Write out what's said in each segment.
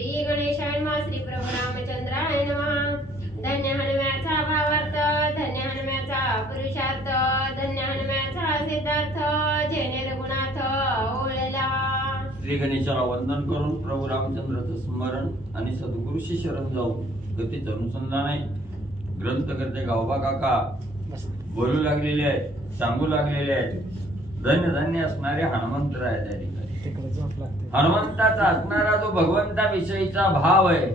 श्री गणेशाय नमः श्री प्रभू रामचंद्राय नमः। धन्य हनुम्याचा भावार्थ, धन्य हनुम्याचा पुरुषार्थ, धन्य हनुम्याचा सिद्धार्थ, जेणे रघुनाथ ओळला। श्री गणेशाला वंदन करून प्रभू रामचंद्राचं स्मरण आणि सद्गुरूशी शरण जाऊन गतीचं अनुसंधान आहे। ग्रंथकर्ते गावबा काका बोलू लागलेले आहेत, सांगू लागलेले आहेत। धन्य धन्य असणारे हनुमंतराय त्या ठिकाणी हनुमंताचा असणारा जो भगवंताविषयीचा भाव आहे,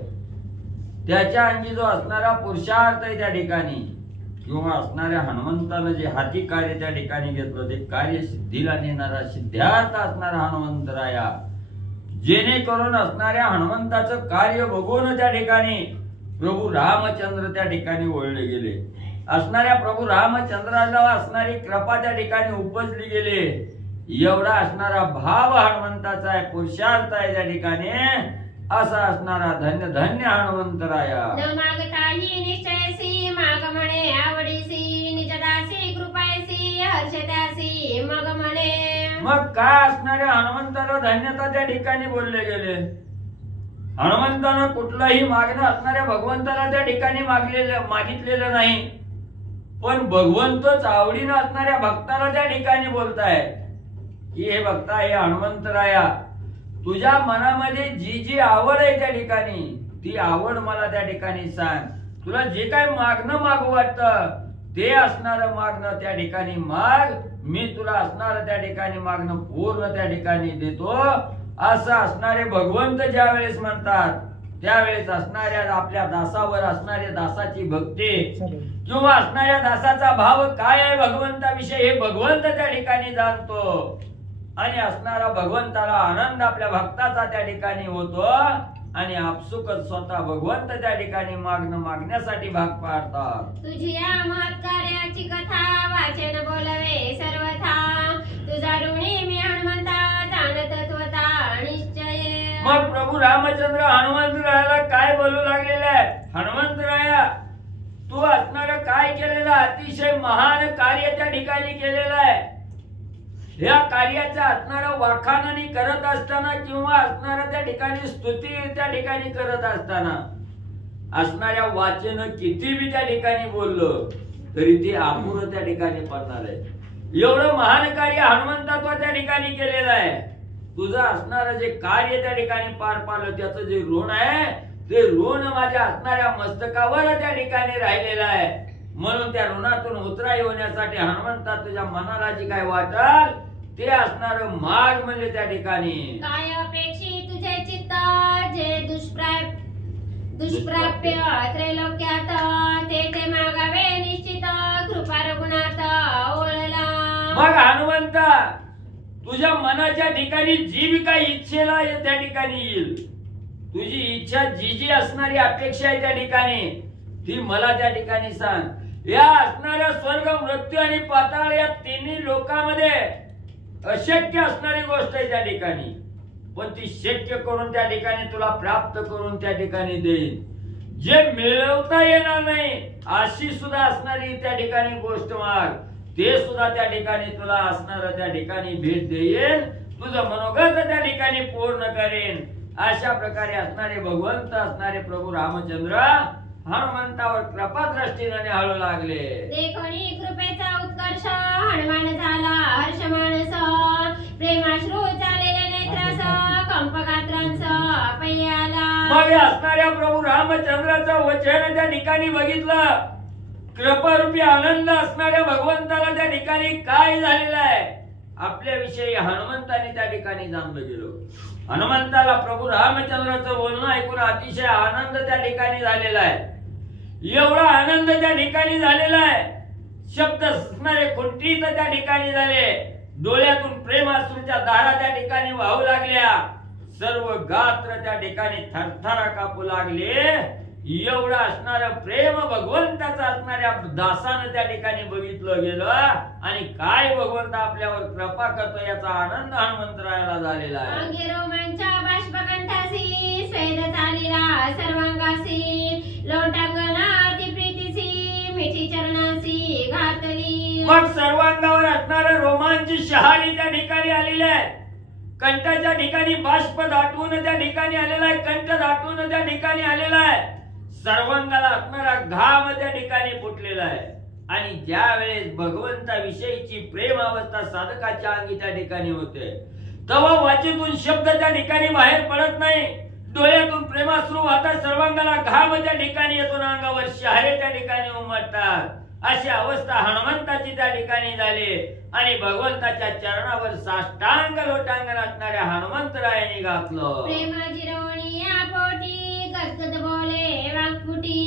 त्याच्या अंगी जो असणारा पुरुषार्थ आहे त्या ठिकाणी, किंवा असणाऱ्या हनुमंतानं जे हाती कार्य त्या ठिकाणी घेतलं ते कार्य सिद्धीला नेणारा सिद्धार्थ असणारा हनुमंतराया, जेणेकरून असणाऱ्या हनुमंताचं कार्य बघून त्या ठिकाणी प्रभू रामचंद्र त्या ठिकाणी ओळले गेले। असणाऱ्या प्रभू रामचंद्राला असणारी कृपा त्या ठिकाणी उपजली गेले। एवढा असणारा भाव हनुमंताचा आहे, पुरुषार्थ आहे त्या ठिकाणी, असा असणारा धन्य धन्य हनुमंतराया। न मागताही निश्चयसी, माग म्हणे आवडीसी, निजदासी कृपायसी, हर्षत्यासी मग म्हणे। मग काय असणाऱ्या हनुमंताला धन्यता त्या ठिकाणी बोलले गेले। हनुमंतानं कुठलंही मागणं असणाऱ्या भगवंताला त्या ठिकाणी मागितलेलं नाही, पण भगवंतच आवडीनं असणाऱ्या भक्ताला त्या ठिकाणी बोलताय की हे भक्ता, हे हनुमंतराया, तुझ्या मनामध्ये जी जी आवड आहे त्या ठिकाणी, ती आवड मला त्या ठिकाणी सांग। तुला जे काय मागणं मागू वाटतं ते असणारं मागणं त्या ठिकाणी माग, मी तुला असणारं त्या ठिकाणी मागणं पूर्ण त्या ठिकाणी देतो। असं असणारे भगवंत ज्या वेळेस म्हणतात, त्यावेळेस असणाऱ्या आपल्या दासावर असणाऱ्या दासाची भक्ती किंवा असणाऱ्या दासाचा भाव काय आहे भगवंताविषयी हे भगवंत त्या ठिकाणी जाणतो, आणि असणारा भगवंताला आनंद आपल्या भक्ताचा त्या ठिकाणी होतो, आणि आपसुकच स्वतः भगवंत त्या ठिकाणी मागण्यासाठी भाग पाडतात। तुझी या महत्कार्याची कथा वाचन बोलवे सर्वथा, तुझा ऋणी मी हनुमंता जाणत तत्वता निश्चय। मग प्रभू रामचंद्र हनुमंतरायाला काय बोलू लागलेले आहे, हनुमंतराया, तू असणारं काय केलेलं अतिशय महान कार्य त्या ठिकाणी केलेलं आहे। या कार्याचा असणारं वाखाणणी करत असताना किंवा असणाऱ्या त्या ठिकाणी स्तुती त्या ठिकाणी करत असताना असणाऱ्या वाचन किती बी त्या ठिकाणी बोललो तरी ती अपुरं त्या ठिकाणी पडणार आहे। एवढं महान कार्य हनुमंतत्व त्या ठिकाणी केलेलं आहे। तुझं असणारं जे कार्य त्या ठिकाणी पार पाडलं त्याचं जे ऋण आहे, ते ऋण माझ्या असणाऱ्या मस्तकावर त्या ठिकाणी राहिलेलं आहे। म्हणून त्या ऋणातून उतराई होण्यासाठी हनुमंता तुझ्या मनाला जी काय वाटल ते असणारं माग म्हणजे त्या ठिकाणी काय अपेक्षी तुझे चित्त, जे दुष्प्राप्य त्रैलोक्यात, ते मागावे निश्चित, कृपा रघुनाथ ओळला। मग हनुमंता, तुझ्या मनाच्या ठिकाणी जी बी काही इच्छेला त्या ठिकाणी येईल, तुझी इच्छा जी जी असणारी अपेक्षा आहे त्या ठिकाणी ती मला त्या ठिकाणी सांग। या असणाऱ्या स्वर्ग, मृत्यू आणि पाताळ या तिन्ही लोकांमध्ये अशक्य असणारी गोष्ट आहे त्या ठिकाणी, पण ती शक्य करून त्या ठिकाणी तुला प्राप्त करून त्या ठिकाणी देईन। जे मिळवता येणार नाही अशी सुद्धा असणारी त्या ठिकाणी गोष्ट माग, ते सुद्धा त्या ठिकाणी तुला असणार त्या ठिकाणी भेट देईन, तुझं मनोगत त्या ठिकाणी पूर्ण करेन। अशा प्रकारे असणारे भगवंत असणारे प्रभू रामचंद्र हनुमंतावर कृपा दृष्टीने हळू लागले। देखणी कृपेचा उत्कर्ष हनुमान झाला हर्ष मानस, प्रेमाश्रू चालेले नेत्रास, कंपगात्रांस अपय्याला। मग असणाऱ्या प्रभू रामचंद्राचं वचन त्या ठिकाणी बघितलं, कृपारूपी आनंद असणाऱ्या भगवंताला त्या ठिकाणी काय झालेलं आहे आपल्याविषयी हनुमंताने त्या ठिकाणी जाणलं गेलो। हनुमंताला प्रभू रामचंद्राचं बोलणं ऐकून अतिशय आनंद त्या ठिकाणी झालेला आहे। एवढा आनंद त्या ठिकाणी झालेला आहे, शब्द असणारे कुंठित त्या ठिकाणी झाले, डोळ्यातून प्रेमाश्रूच्या धारा त्या ठिकाणी वाहू लागल्या, सर्व गात्र त्या ठिकाणी थरथरा कापू लागले। एवढं असणारं प्रेम भगवंताचं असणाऱ्या दासानं त्या ठिकाणी बघितलं गेलं, आणि काय भगवंत आपल्यावर कृपा करतो याचा आनंद हनुमंतरायाला झालेला आहे। अंगी रोमांच्या बाष्पकंठासी, स्वेद चालीला सर्वांगासी, लोटांगणा अति प्रीतीसी, मिठी चरणासी घातली। मग सर्वांगावर असणारं रोमांची शहारी त्या ठिकाणी आलेली आहे। कंठाच्या ठिकाणी बाष्प दाटून त्या ठिकाणी आलेला आहे, कंठ दाटून त्या ठिकाणी आलेला आहे, सर्वांगाला असणारा घाम त्या ठिकाणी फुटलेला आहे. आणि ज्या वेळेस भगवंताविषयीची प्रेम अवस्था साधकाच्या अंगी त्या ठिकाणी होते, तेव्हा वाचेतून शब्द त्या ठिकाणी बाहेर पडत नाही, डोळ्यातून प्रेमाश्रू वाहतात, सर्वांगाला घाम त्या ठिकाणी येतो, अंगावर शहारे त्या ठिकाणी उमटतात. अशी अवस्था हनुमंताची त्या ठिकाणी झाली. आणि भगवंताच्या चरणावर साष्टांग लोटांग असणाऱ्या हनुमंतरायाने घातलं. प्रेमाची रवणी या पोटी गदगद बोले वाक्पुटी,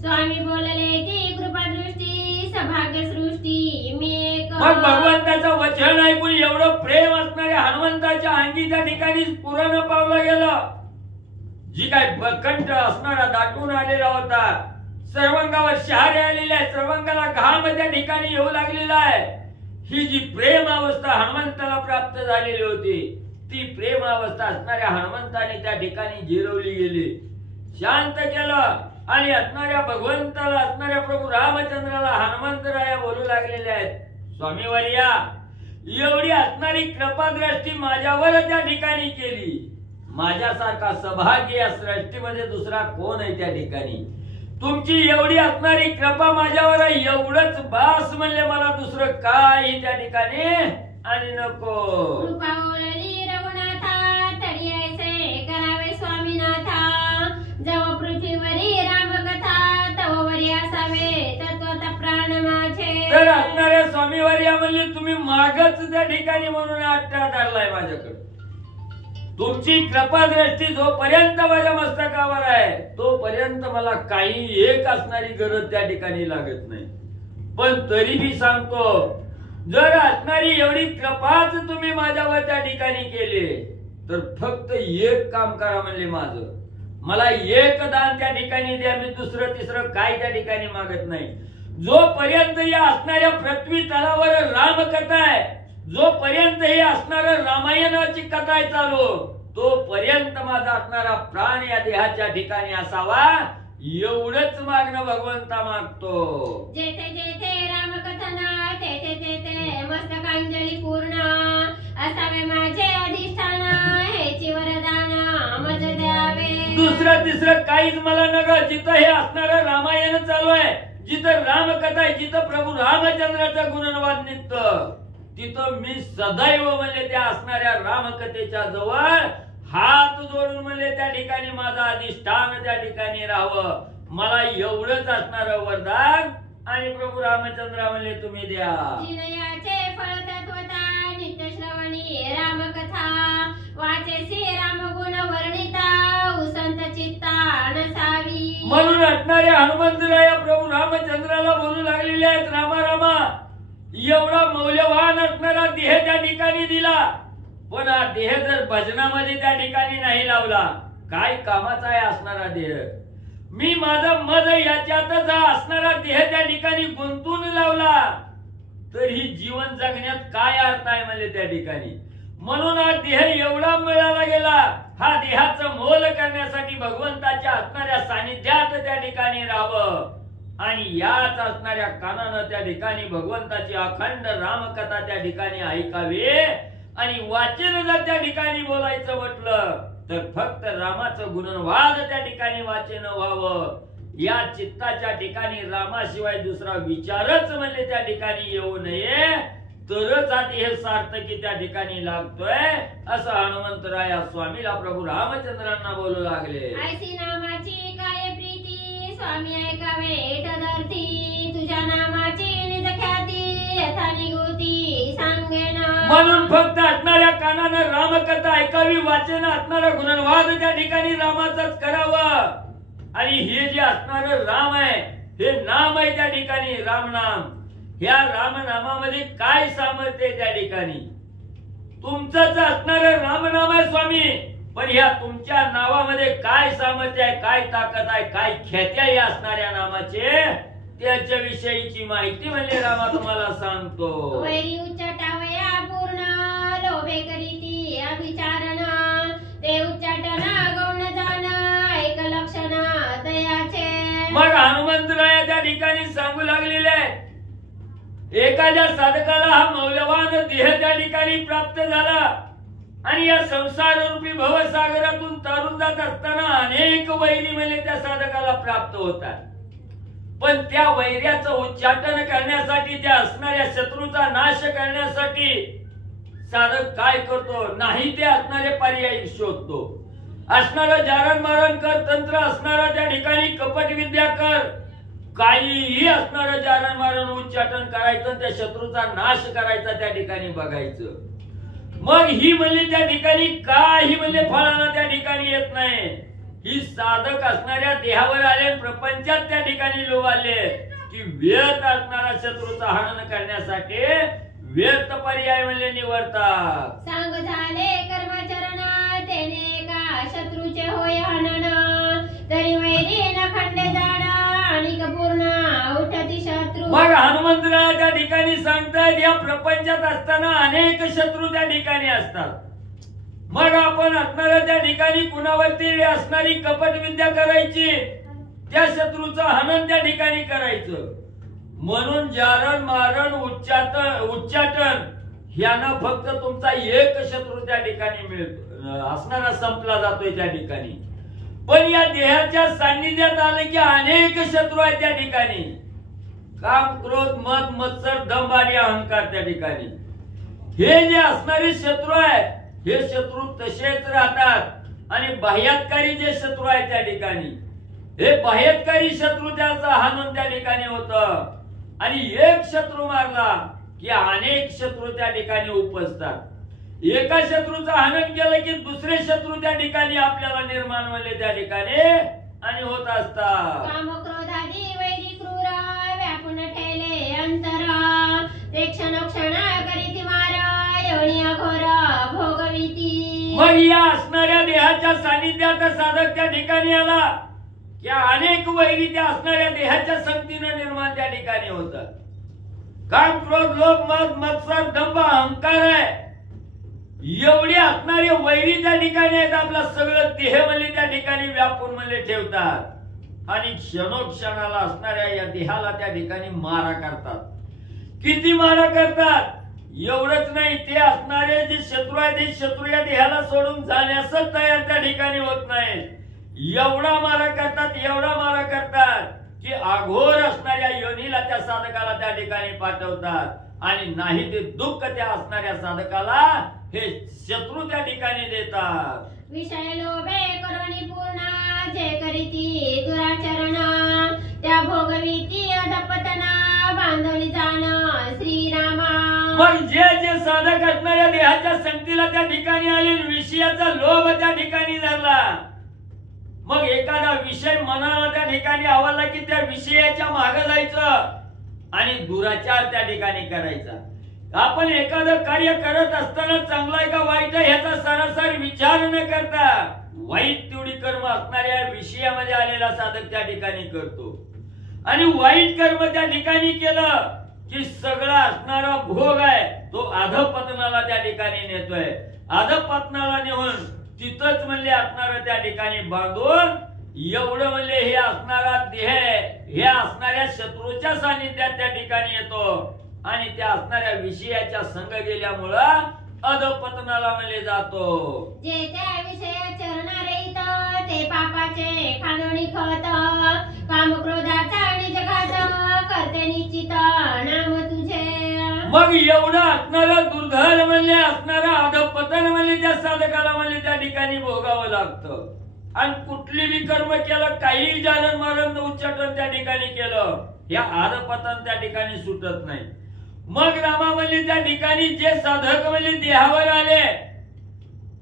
स्वामी बोलले ती कृपा दृष्टी सभाग्य सृष्टी मी एक. मग भगवंताचं वचन ऐकून एवढं प्रेम असणाऱ्या हनुमंताच्या अंगी त्या ठिकाणी स्फुरण पावलं गेलं. जी काय कंठ असणारा दाटून आलेला होता, सर्वांगावर शहारे आलेले आहे, सर्वांगाला घाम त्या ठिकाणी येऊ लागलेला आहे. ही जी प्रेम अवस्था हनुमंताला प्राप्त झालेली होती, ती प्रेम अवस्था असणाऱ्या हनुमंताने त्या ठिकाणी जिरवली गेली, शांत केलं. आणि असणाऱ्या भगवंताला, असणाऱ्या प्रभू रामचंद्राला हनुमंतराया बोलू लागलेले आहेत, स्वामी वर्या, एवढी असणारी कृपादृष्टी माझ्यावर त्या ठिकाणी केली, माझ्यासारखा सौभाग्य या सृष्टीमध्ये दुसरा कोण आहे त्या ठिकाणी. तुमची एवढी असणारी कृपा माझ्यावर आहे, एवढंच बास म्हणले, मला दुसरं काही त्या ठिकाणी आणि नको. कृपा ओळली रघुनाथा, तरी ऐसे करावे स्वामीनाथा. जव पृथ्वीवरी रामकथा, तव वरी असावे तत्वत प्राण माझे. तर असणाऱ्या स्वामीवर या म्हणले, तुम्ही मागच त्या ठिकाणी म्हणून अट्टा धरलाय माझ्याकडे. तुमची कृपादृष्टी जोपर्यंत माझ्या मस्तकावर आहे, तोपर्यंत मला काही एक असणारी गरज त्या ठिकाणी लागत नाही. पण तरी मी सांगतो, जर असणारी एवढी कृपाच तुम्ही माझ्यावर त्या ठिकाणी केली, तर फक्त एक काम करा म्हणले माझं, मला एक दान त्या ठिकाणी द्या, मी दुसरं तिसरं काय त्या ठिकाणी मागत नाही. जोपर्यंत या असणाऱ्या पृथ्वी तलावर रामकथा आहे, जोपर्यंत हे असणार रामायणाची कथा आहे चालू, तोपर्यंत माझा असणारा प्राण या देहाच्या ठिकाणी असावा, एवढंच मागणं भगवंता मागतो. जेथे जेथे रामकथन तेथे तेथे मस्तकांजली पूर्ण, असावे माझे अधिष्ठान हेची वरदान मज द्यावे. दुसरं तिसरं काहीच मला नका. जिथं हे असणारं रामायण चालू आहे, जिथं रामकथा आहे, जिथं प्रभू रामचंद्राचा गुणनवाद निघतं, तिथं मी सदैव म्हणले त्या असणाऱ्या रामकथेच्या जवळ हात जोडून म्हणले त्या ठिकाणी माझा अधिष्ठान त्या ठिकाणी राहावं. मला एवढंच असणारं वरदान आणि प्रभू रामचंद्र म्हणले तुम्ही द्या. जिनयाचे फळ तत्वता नित्य श्रवणी रामकथा, वाचेसी रामगुण वर्णिता उसंत चित्ता नसावी. म्हणून असणाऱ्या हनुमंतराया प्रभू रामचंद्राला बोलू लागलेले आहेत, रामा रामा, एवढा मौल्यवान असणारा देह त्या ठिकाणी दिला, पण हा देह जर भजनामध्ये त्या ठिकाणी नाही लावला, काय कामाचा आहे असणारा देह. मी माझा मज याच्यातच हा असणारा देह त्या ठिकाणी गुंतून लावला, तर ही जीवन जगण्यात काय अर्थ आहे म्हणजे त्या ठिकाणी. म्हणून हा देह एवढा मिळाला गेला, हा देहाचं मोल करण्यासाठी भगवंताच्या असणाऱ्या सानिध्यात त्या ठिकाणी राहावं आणि याच असणाऱ्या कानानं त्या ठिकाणी भगवंताची अखंड रामकथा त्या ठिकाणी ऐकावी आणि वाचन जर त्या ठिकाणी बोलायचं म्हटलं तर फक्त रामाचं गुणवाद त्या ठिकाणी वाचन व्हावं. या चित्ताच्या ठिकाणी रामाशिवाय दुसरा विचारच म्हणजे त्या ठिकाणी येऊ नये, तरच आधी हे सार्थकी त्या ठिकाणी लागतोय, असं हनुमंतराया स्वामीला प्रभू रामचंद्रांना बोलू लागले. ऐसी नामाची काय प्रीती स्वामी ऐकावे तदर्थी, तुझ्या नामाची निज ख्याती यथा निगुती सांगेन. म्हणून फक्त असणाऱ्या कानानं रामकथा ऐकावी, वाचन असणारा गुणवाद त्या ठिकाणी रामाचाच करावं. आणि हे जे असणार राम आहे, हे नाम आहे त्या ठिकाणी राम नाम. ह्या राम नामामध्ये काय सामर्थ्य आहे त्या ठिकाणी, तुमचंच असणार राम नाम आहे स्वामी, पण ह्या तुमच्या नावामध्ये काय सामर्थ्य आहे, काय ताकद आहे, काय ख्याती आहे असणाऱ्या नामाचे, त्याच्या विषयीची माहिती म्हणजे रामा तुम्हाला सांगतो. वैरी उच्चाटावया पूर्ण लोभे करीती अभिचारण, ते उच्चाटन गौण जाण ऐक लक्षण दयाचे. मग हनुमंतराया त्या ठिकाणी सांगू लागलेले आहे, एखाद्या साधकाला हा मौल्यवान देह त्या ठिकाणी प्राप्त झाला, आणि या संसार रूपी भवसागरातून तरुण जात असताना अनेक वैरी म्हणजे त्या साधकाला प्राप्त होतात. पण त्या वैर्याचं उच्चाटन करण्यासाठी, त्या असणाऱ्या शत्रूचा नाश करण्यासाठी साधक काय करतो? नाही ते असणारे पर्याय शोधतो. असणारा जारण मारण कर, तंत्र असणारा त्या ठिकाणी कपट विद्या कर, काहीही असणारं जारण मारण उच्चाटन करायचं, त्या शत्रूचा नाश करायचा त्या ठिकाणी बघायचं. मग ही म्हणजे त्या ठिकाणी काही म्हणजे फळाला त्या ठिकाणी येत नाही. ही साधक असणाऱ्या देहावर आले, प्रपंचात त्या ठिकाणी लोवाले की व्यर्थ असणारा शत्रूचा हनन करण्यासाठी व्यर्थ पर्याय म्हणजे निवडतात. सांग झाले कर्मचरण तेने का शत्रूचे होय हनन, तरी वैरी न खंडे जाण आणि पूर्ण उठती शत्रू. मग हनुमंतराय त्या ठिकाणी सांगतात या प्रपंचात असताना अनेक शत्रू त्या ठिकाणी असतात. मग आपण असणाऱ्या त्या ठिकाणी कुणावरती असणारी कपट विद्या करायची, त्या शत्रूचं हनन त्या ठिकाणी करायचं. म्हणून जारण मारण उच्चाटन ह्यानं फक्त तुमचा एक शत्रू त्या ठिकाणी मिळतो, असणारा संपला जातोय त्या ठिकाणी. पण या देहाच्या सान्निध्यात आले की अनेक शत्रू आहेत त्या ठिकाणी. काम, क्रोध, मद, मत्सर, दंभ आणि अहंकार त्या ठिकाणी. हे जे असणारे शत्रू आहेत, हे शत्रू तसेच राहतात. आणि बाह्यकारी जे शत्रू आहेत त्या ठिकाणी, हे बाह्यकारी शत्रू त्याचा हाणून त्या ठिकाणी होतं. आणि एक शत्रू मारला की अनेक शत्रू त्या ठिकाणी उपजतात. एका शत्रूचं हनन केलं की दुसरे शत्रू त्या ठिकाणी आपल्याला निर्माण झाले त्या ठिकाणी आणि होत असतात. काम क्रोधादी वैरी क्रूर व्यापून ठेले अंतर, ते क्षण करीती मार एवढी घोर भोगविती. मग या असणाऱ्या देहाच्या सानिध्यात साधक त्या ठिकाणी आला की अनेक वैरी त्या असणाऱ्या देहाच्या संगतीनं निर्माण त्या ठिकाणी होतात. काम, क्रोध, लोभ, मद, मत्सर, दंभ, अहंकार आहे, एवढी असणारे वैरी त्या ठिकाणी आहेत. आपला सगळं देह म्हणजे त्या ठिकाणी व्यापून म्हणजे ठेवतात आणि क्षणोक्षणाला असणाऱ्या या देहाला त्या ठिकाणी मारा करतात. किती मारा करतात? एवढंच नाही, ते असणारे जे शत्रू आहेत ते शत्रू या देहाला सोडून जाण्यास तयार त्या ठिकाणी होत नाही. एवढा मारा करतात, एवढा मारा करतात की अघोर असणाऱ्या योनीला त्या साधकाला त्या ठिकाणी पाठवतात. आणि नाही ते दुःख त्या असणाऱ्या साधकाला हे शत्रू त्या ठिकाणी देतात. विषय लोभे करुणी पूर्ण जे करीती दुराचरण, त्या भोगविती अधपतना बांधवली जाण श्रीरामा. मग जे जे साधक असणाऱ्या देहाच्या संगतीला त्या ठिकाणी आले, विषयाचा लोभ त्या ठिकाणी धरला, मग एखादा विषय मनाला त्या ठिकाणी आवडला की त्या विषयाच्या मागे जायचं आणि दुराचार त्या ठिकाणी करायचा. आपण एखादं कार्य करत असताना चांगला आहे का वाईट आहे ह्याचा सरासर विचार न करता वाईट तेवढी कर्म असणाऱ्या विषयामध्ये आलेला साधक त्या ठिकाणी करतो. आणि वाईट कर्म त्या ठिकाणी केलं की सगळा असणारा भोग आहे तो अधपतनाला त्या ठिकाणी नेतोय. अधपतनाला नेऊन तिथंच म्हणजे असणारं त्या ठिकाणी बांधून एवढं म्हणजे हे असणारा देह हे असणाऱ्या शत्रूच्या सानिध्यात त्या ठिकाणी येतो आणि त्या असणाऱ्या विषयाच्या संग गेल्यामुळं अधपतनाला म्हणजे जातो. जे त्या विषया चरणारहित ते पापाचे खानोनी खत, काम क्रोधाचा निज घात करते निश्चित नाम तुझे. मग एवढं असणारं दुर्धर म्हणजे असणारं अधपतन म्हणजे त्या साधकाला म्हणजे त्या ठिकाणी भोगावं लागतं. आणि कुठली बी कर्म केलं, काही जारण मारण उच्चाटन त्या ठिकाणी केलं, या अधपतन त्या ठिकाणी सुटत नाही. मग रामा म्हणजे त्या ठिकाणी जे साधक म्हणजे देहावर आले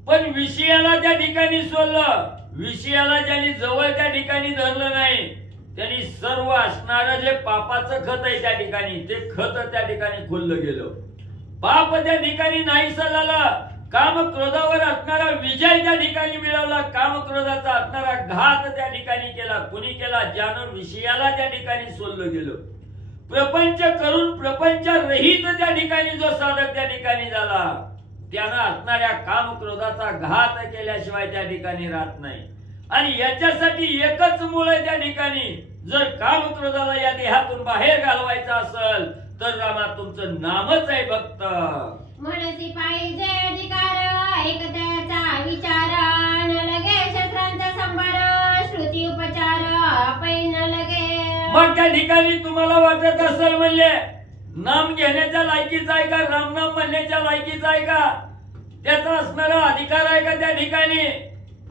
पण विषयाला त्या ठिकाणी सोडलं, विषयाला ज्यांनी जवळ त्या ठिकाणी धरलं नाही, त्यांनी सर्व असणारं जे पापाचं खत आहे त्या ठिकाणी ते खत त्या ठिकाणी खुललं गेलं. पाप त्या ठिकाणी नाहीस झालं. काम क्रोधावर असणारा विजय त्या ठिकाणी मिळवला. काम क्रोधाचा असणारा घात त्या ठिकाणी केला. कुणी केला? ज्यानं विषयाला त्या ठिकाणी सोडलं गेलं. प्रपंच करून प्रपंच रहित त्या ठिकाणी जो साधक त्या ठिकाणी झाला त्यानं असणाऱ्या काम क्रोधाचा घात केल्याशिवाय त्या ठिकाणी राहत नाही. आणि याच्यासाठी एकच मूळ आहे त्या ठिकाणी, जर काम क्रोधाला या देहातून बाहेर घालवायचं असेल तर रामा तुमचं नामच आहे भक्त. म्हणसी पाहिजे अधिकार एकत्याचा विचार न लगे शस्त्रांचा संभार श्रुती उपचार पैन लगे. मग त्या ठिकाणी तुम्हाला वाटत असेल म्हणले नाम घेण्याच्या लायकीचा आहे का, रामनाम म्हणण्याच्या लायकीचा आहे का, त्याचा असणारा अधिकार आहे का त्या ठिकाणी?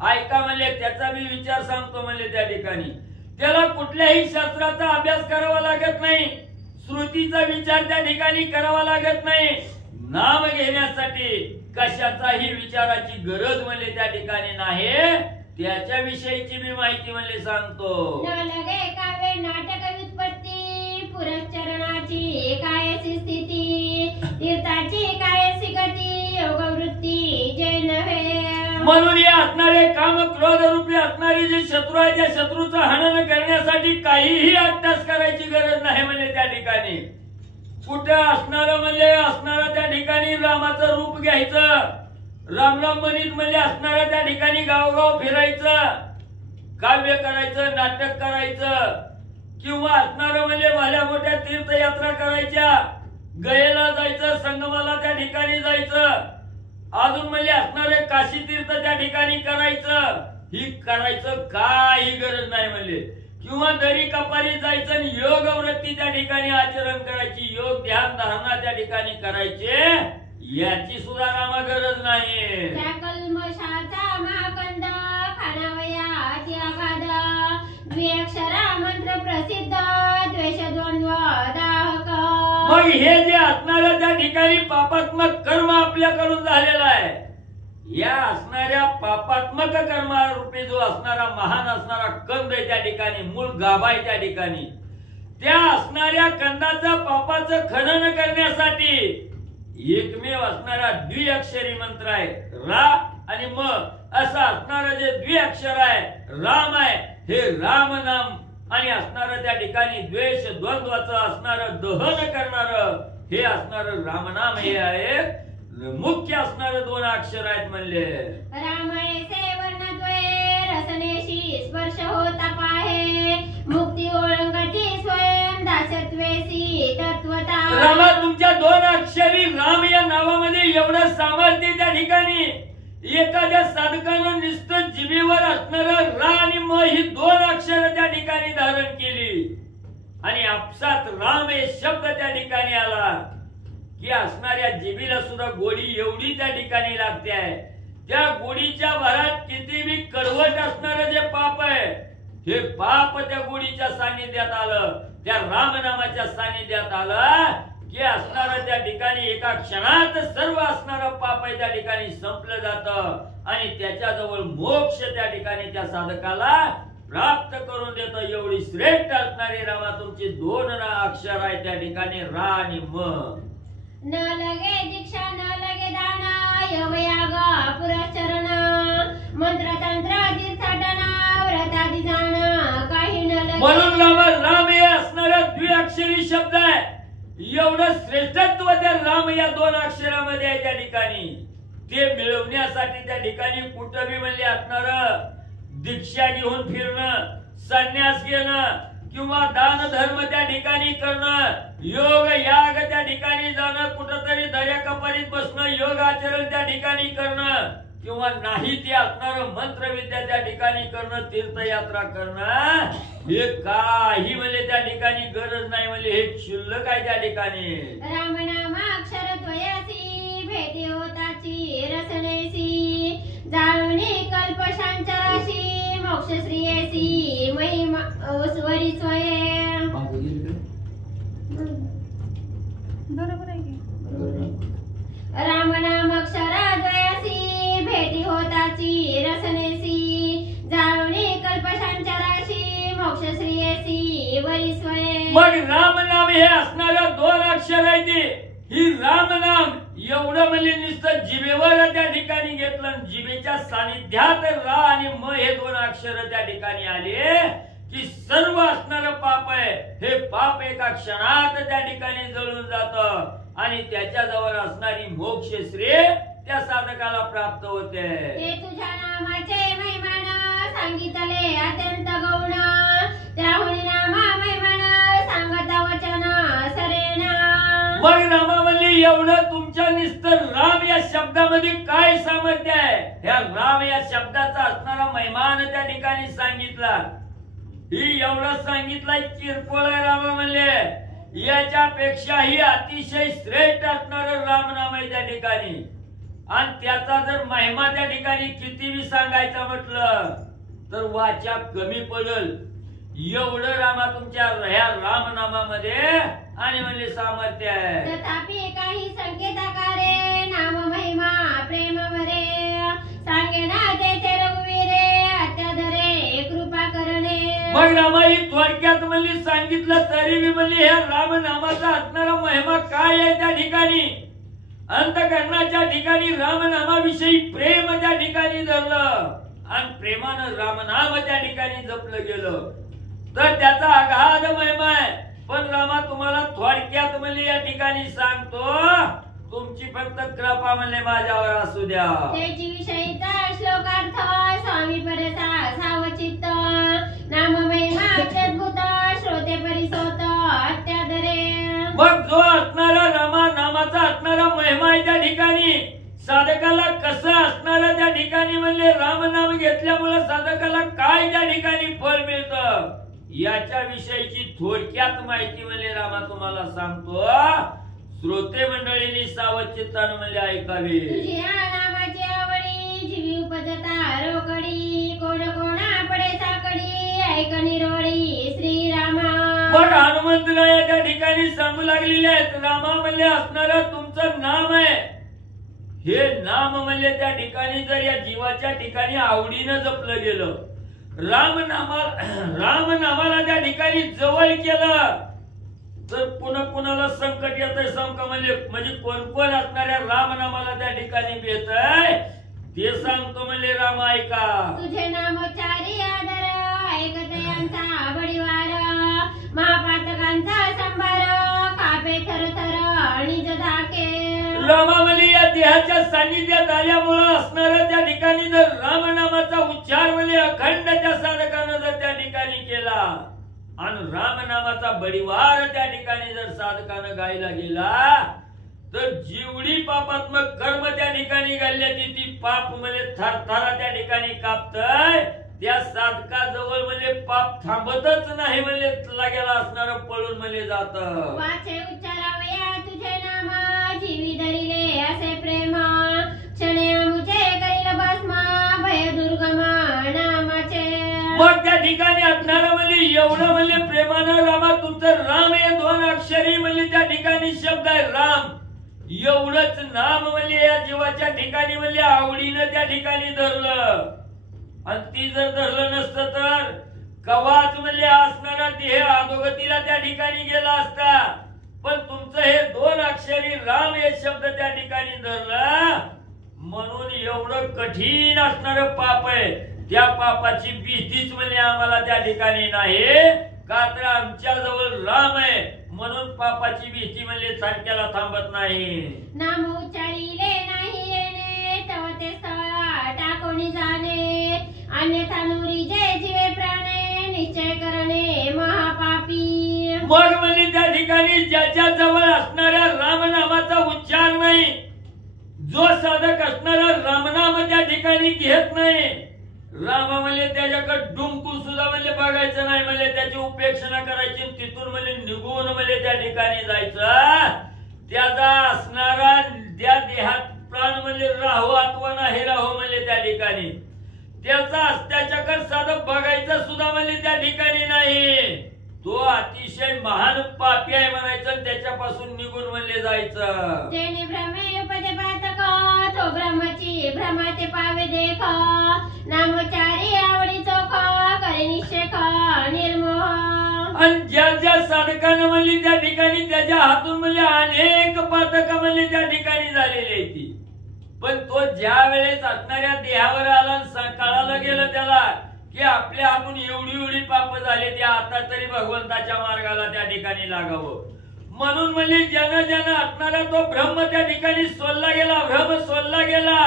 ऐका म्हणले त्याचा मी विचार सांगतो म्हणले. त्या ठिकाणी त्याला कुठल्याही शास्त्राचा अभ्यास करावा लागत नाही, श्रुतीचा विचार त्या ठिकाणी करावा लागत नाही. नाम घेण्यासाठी कशाचाही विचाराची गरज म्हणले त्या ठिकाणी नाही. त्याच्याविषयीची मी माहिती म्हणले सांगतो. न लगे काव्य नाटक व्युत्पत्ती पुरश्चरणाची कायसी स्थिती तीर्थाची कायसी गती योग वृत्ती जे नव्हे. म्हणून या असणारे काम क्रोध रूपी असणारे जे शत्रू आहे त्या शत्रूचं हनन करण्यासाठी काहीही अभ्यास करायची गरज नाही म्हणजे त्या ठिकाणी. कुठे असणार म्हणजे असणारा त्या ठिकाणी रामाचं रूप घ्यायचं, रामराम म्हणीत म्हणजे असणारा त्या ठिकाणी गावगाव फिरायचं, काव्य करायचं, नाटक करायचं, किंवा असणार म्हणजे भल्या मोठ्या तीर्थयात्रा करायच्या, गयेला जायचं, संगमाला त्या ठिकाणी जायचं, अजून म्हणजे असणारे काशी तीर्थ त्या ठिकाणी करायचं. ही करायचं काही गरज नाही म्हणले. किंवा दरी कपारी जायचं आणि योग वृत्ती त्या ठिकाणी आचरण करायची, योग ध्यान धारणा त्या ठिकाणी करायचे, याची सुद्धा नामा गरज नाही. त्या कल्मषाचा महाकंद खानावयाची आघात द्विअक्षरा मंत्र प्रसिद्ध द्वेष द्वंद्व दाहक. मग हे जे असणाऱ्या त्या ठिकाणी पापात्मक कर्म आपल्याकडून झालेला आहे, या असणाऱ्या पापात्मक कर्मारूपी जो असणारा महान असणारा कंद आहे त्या ठिकाणी, मूळ गाभा आहे त्या ठिकाणी, त्या असणाऱ्या कंदाचा पापाचं खनन करण्यासाठी एकमेव असणारा द्विअक्षरी मंत्र आहे रा आणि म. असं असणारं जे द्विअक्षर आहे राम आहे, हे राम नाम आणि असणारं त्या ठिकाणी द्वेष द्वंद्वाचं असणारं दहन करणारं हे असणारं रामनाम हे आहे. मुख्य असणारे दोन अक्षर आहेत म्हणले. रामयसे वर्णद्वये रसनेशी स्पर्श होता पाहे मुक्ती ओळंगती स्वयं दासत्वेसी तत्वता. रामा तुमच्या दोन अक्षरी राम या नावामध्ये एवढं सामर्थ्य त्या ठिकाणी. एखाद्या साधकानं नुसतं जिभेवर असणारं रा आणि म ही दोन अक्षर त्या ठिकाणी धारण केली आणि आपसात राम हे शब्द त्या ठिकाणी आला की असणाऱ्या जिभेला सुद्धा गोडी एवढी त्या ठिकाणी लागते आहे. त्या गोडीच्या भरात किती बी कडवट असणारं जे पाप आहे हे पाप त्या गोडीच्या सानिध्यात आलं, त्या रामनामाच्या सानिध्यात आलं की असणारं त्या ठिकाणी एका क्षणात सर्व असणारं पाप आहे त्या ठिकाणी संपलं जातं आणि त्याच्याजवळ मोक्ष त्या ठिकाणी त्या साधकाला प्राप्त करून देतो. एवढी श्रेष्ठ असणारी रामा तुमची दोन अक्षर आहे त्या ठिकाणी रा आणि म. न लगे दीक्षा न लगे दान यवयाग पुरश्चरण मंत्र तंत्र तीर्थाटन व्रतादी जाण काही न लगे. म्हणून राम हे असणारा द्विअक्षरी शब्द आहे. एवढं श्रेष्ठत्व त्या राम या दोन अक्षरामध्ये आहे त्या ठिकाणी. ते मिळवण्यासाठी त्या ठिकाणी कुठं बी म्हणले असणार दीक्षा घेऊन फिरणं, संन्यास घेणं किंवा दान धर्म त्या ठिकाणी करणं, योग याग त्या ठिकाणी जाणं, कुठंतरी दर्या कपारीत बसणं, योग आचरण त्या ठिकाणी करणं किंवा नाही ते असणार मंत्रविद्या त्या ठिकाणी करणं, तीर्थयात्रा करणं, हे काही म्हणजे त्या ठिकाणी गरज नाही म्हणजे हे क्षुल्लक आहे त्या ठिकाणी. रामनाम अक्षर त्वयासी भेटी होताची रसनेसी जाणूनी कल्पशांचराशी मोक्ष श्रीयसी महिमा स्वरी स्वये. बरोबर आहे की? रामनाम अक्षर द्वयासी भेटी होताची रसनेसी जाणूनी कल्पशांचराशी मोक्ष श्रीयसी वरी स्वये. मग रामनाम हे असणाऱ्या दोन अक्षर आहे ते. ही रामनाम एवढं म्हणजे नुसतं जिभेवर त्या ठिकाणी घेतलं, जिभेच्या सानिध्यात रा आणि म हे दोन अक्षर त्या ठिकाणी आले की सर्व असणारं पाप आहे हे पाप एका क्षणात त्या ठिकाणी जळून जातं आणि त्याच्याजवळ असणारी मोक्ष श्रेय त्या साधकाला प्राप्त होते. ते तुझ्या नामाचे महिमान सांगितले अत्यंत गौण त्याहुनी नामा महिमान सांगता वचन सरेना. मग रामा म्हणले एवढं तुमच्या तुमच्या नुसतं राम या शब्दामध्ये काय सामर्थ्य आहे, ह्या राम या शब्दाचा असणारा महिमान त्या ठिकाणी सांगितला. ही एवढं सांगितलंय किरकोळ आहे राम म्हणले, याच्यापेक्षाही अतिशय श्रेष्ठ असणारं राम नाम आहे त्या ठिकाणी. आणि त्याचा जर महिमा त्या ठिकाणी कितीही सांगायचा म्हटलं तर वाचा कमी पडल. एवढं रामा तुमच्या ह्या रामनामामध्ये आणि म्हणले सामर्थ्य आहे. तथापि काही संकेताकारे नाम महिमा प्रेम भरे सांगे ना तेथे रघुवीरे अत्याधरे कृपा करणे. मग रामा ही थोडक्यात म्हणली सांगितलं तरी मी म्हणली ह्या रामनामाचा असणारा महिमा काय आहे त्या ठिकाणी. अंतकरणाच्या ठिकाणी रामनामाविषयी प्रेम त्या ठिकाणी धरलं आणि प्रेमानं रामनाम त्या ठिकाणी जपलं गेलं तर त्याचा अगाध महिमा आहे. पण रामा तुम्हाला थोडक्यात म्हणले या ठिकाणी सांगतो, तुमची फक्त कृपा म्हणले माझ्यावर असू द्या. त्याची विषयीचा श्लोकार्थ स्वामी परसा सावचित्त नाम महिमा अत्यद्भुत श्रोते परिसोत अत्यादरे. मग जो असणारा रामा नामाचा असणारा महिमा आहे त्या ठिकाणी साधकाला कसं असणारा त्या ठिकाणी म्हणले रामनाम घेतल्यामुळे साधकाला काय त्या ठिकाणी फळ मिळतं याच्या विषयीची थोडक्यात माहिती म्हणले रामा तुम्हाला सांगतो. श्रोते मंडळींनी सावचित्तानं म्हणले ऐकावे. तुझी नामाची आवडी जीवी उपजता रोकडी कोण कोणा पडे साकडी ऐक निरोळी श्रीरामा. मग हनुमंतराया त्या ठिकाणी सांगू लागलेले आहेत रामा म्हणले असणारं तुमचं नाम आहे, हे नाम म्हणले त्या ठिकाणी जर या जीवाच्या ठिकाणी आवडीनं जपलं गेलं, रामनामाला त्या ठिकाणी जवळ केलं तर पुन्हा कुणाला संकट येतंय संक म्हणजे कोण कोण असणाऱ्या रामनामाला त्या ठिकाणी भेटय ते सांगतो म्हणले राम ऐका. तुझे नामोच्चारी आदर ऐकते आमचा बडीवार महापातकांचा संभार कापे थरथर निज धाके. रामावली या देहाच्या सानिध्यात आल्यामुळं असणारा त्या ठिकाणी जर रामनामाचा उच्चार म्हणजे अखंड त्या साधकानं जर त्या ठिकाणी केला आणि रामनामाचा बडीवार त्या ठिकाणी जर साधकानं गायला गेला तर जेवढी पापात्मक कर्म त्या ठिकाणी घालल्या ती पाप म्हणजे थरथरा त्या ठिकाणी कापतय. त्या साधकाजवळ म्हणजे पाप थांबतच नाही म्हणजे लागेला असणारं पळून म्हणजे जात. वाचे उच्चारावया तुझे नाम जीवी धरिले असे प्रेम क्षणे मुझे करील भस्म भय दुर्गम नामाचे. मग त्या ठिकाणी असणारं म्हणजे एवढं म्हणजे प्रेमानं रामा तुमचं राम हे दोन अक्षरी म्हणजे त्या ठिकाणी शब्द आहे राम. एवढंच नाम म्हणजे या जीवाच्या ठिकाणी म्हणजे आवडीनं त्या ठिकाणी धरलं आणि ती जर धरलं नसतं तर कवाच म्हणजे असणारा देह अधोगतीला त्या ठिकाणी गेला असता. पण तुमचं हे दोन अक्षरी राम हे शब्द त्या ठिकाणी धरलं म्हणून एवढं कठीण असणारं पाप आहे त्या पापाची भीतीच म्हणजे आम्हाला त्या ठिकाणी नाही का तर आमच्या जवळ राम आहे म्हणून पापाची भीती म्हणजे सारख्याला थांबत नाही. नाम उच्चारिले नाही येणे तव ते स्थळ टाकोनी जाणे अन्यथा नुरी जय जीवे प्राणे निश्चय करणे महापापी. मग म्हणजे त्या ठिकाणी ज्याच्या जवळ असणाऱ्या रामनामाचा उच्चार नाही, जो साधक असणारा रामनाम त्या ठिकाणी घेत नाही, राम म्हणजे त्याच्याकडे डुंकून सुद्धा म्हणजे बघायचं नाही म्हणजे त्याची उपेक्षणा करायची तिथून म्हणजे निघून म्हणजे त्या ठिकाणी जायचं. त्याचा असणारा त्या देहात प्राण म्हणजे राहू अथवा नाही राहू म्हणजे त्या ठिकाणी त्याचा त्याच्याकडे साधं बघायचं सुद्धा म्हणजे त्या ठिकाणी नाही. तो अतिशय महान पापी आहे म्हणायचं त्याच्यापासून निघून म्हणले जायचं. जेणे भ्रमे उपदे पातक तो ब्रह्मची भ्रमाते पावे देख नामोच्चारी आवडी चोख करे निषेख निर्मोह. आणि ज्या ज्या साधकानं म्हणली त्या ठिकाणी त्याच्या हातून म्हणजे अनेक पातक म्हणजे त्या ठिकाणी झालेली आहे ती. पण तो ज्या वेळेस असणाऱ्या देहावर आला कळालं गेलं त्याला की आपल्या हातून एवढी एवढी पाप झाले ते आता तरी भगवंताच्या मार्गाला त्या ठिकाणी लागावं म्हणून म्हणजे ज्यानं ज्यानं असणारा तो ब्रह्म त्या ठिकाणी सोडला गेला, भ्रम सोडला गेला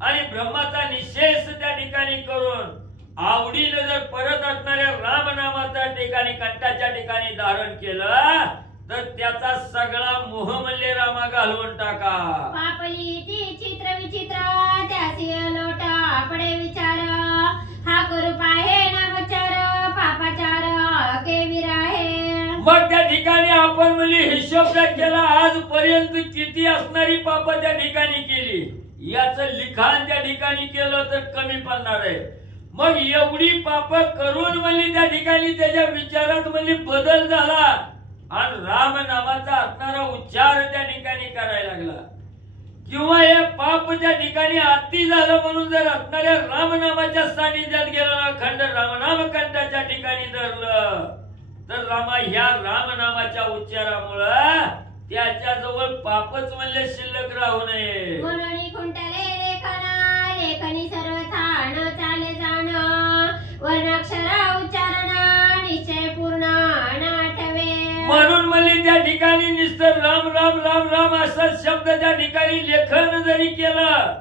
आणि ब्रह्माचा निषेध त्या ठिकाणी करून आवडीने जर परत असणाऱ्या रामनामाच्या ठिकाणी कंठाच्या ठिकाणी धारण केलं तर त्याचा सगळा मोह म्हणले रामा घालवून टाका. पापली ती चित्र विचित्र त्यासी लोटा पडे विचार हा करू पाहे नामचार पापाचार केवी राहे. मग त्या ठिकाणी आपण म्हणली हिशोब केला आजपर्यंत किती असणारी पाप त्या ठिकाणी केली याचं लिखाण त्या ठिकाणी केलं तर कमी पडणार आहे. मग एवढी पाप करून म्हणली त्या ठिकाणी त्याच्या विचारात म्हणली बदल झाला आणि राम नामाचा असणारा उच्चार त्या ठिकाणी करायला लागला. किंवा हे पाप त्या ठिकाणी अति झालं म्हणून जर असणाऱ्या रामनामाच्या सानिध्यात गेला ना खंड रामनाम कंठाच्या ठिकाणी धरलं तर रामा ह्या रामनामाच्या उच्चारामुळं त्याच्याजवळ पापच म्हणले शिल्लक राहू नये. म्हणून खुंटले लेखना लेखनी सर्व थान चाले जाण वर्णाक्षर उच्चारण निश्चय पूर्ण आठवे. म्हणून म्हणले त्या ठिकाणी नुसतं राम राम राम राम असा शब्द त्या ठिकाणी लेखन जरी केलं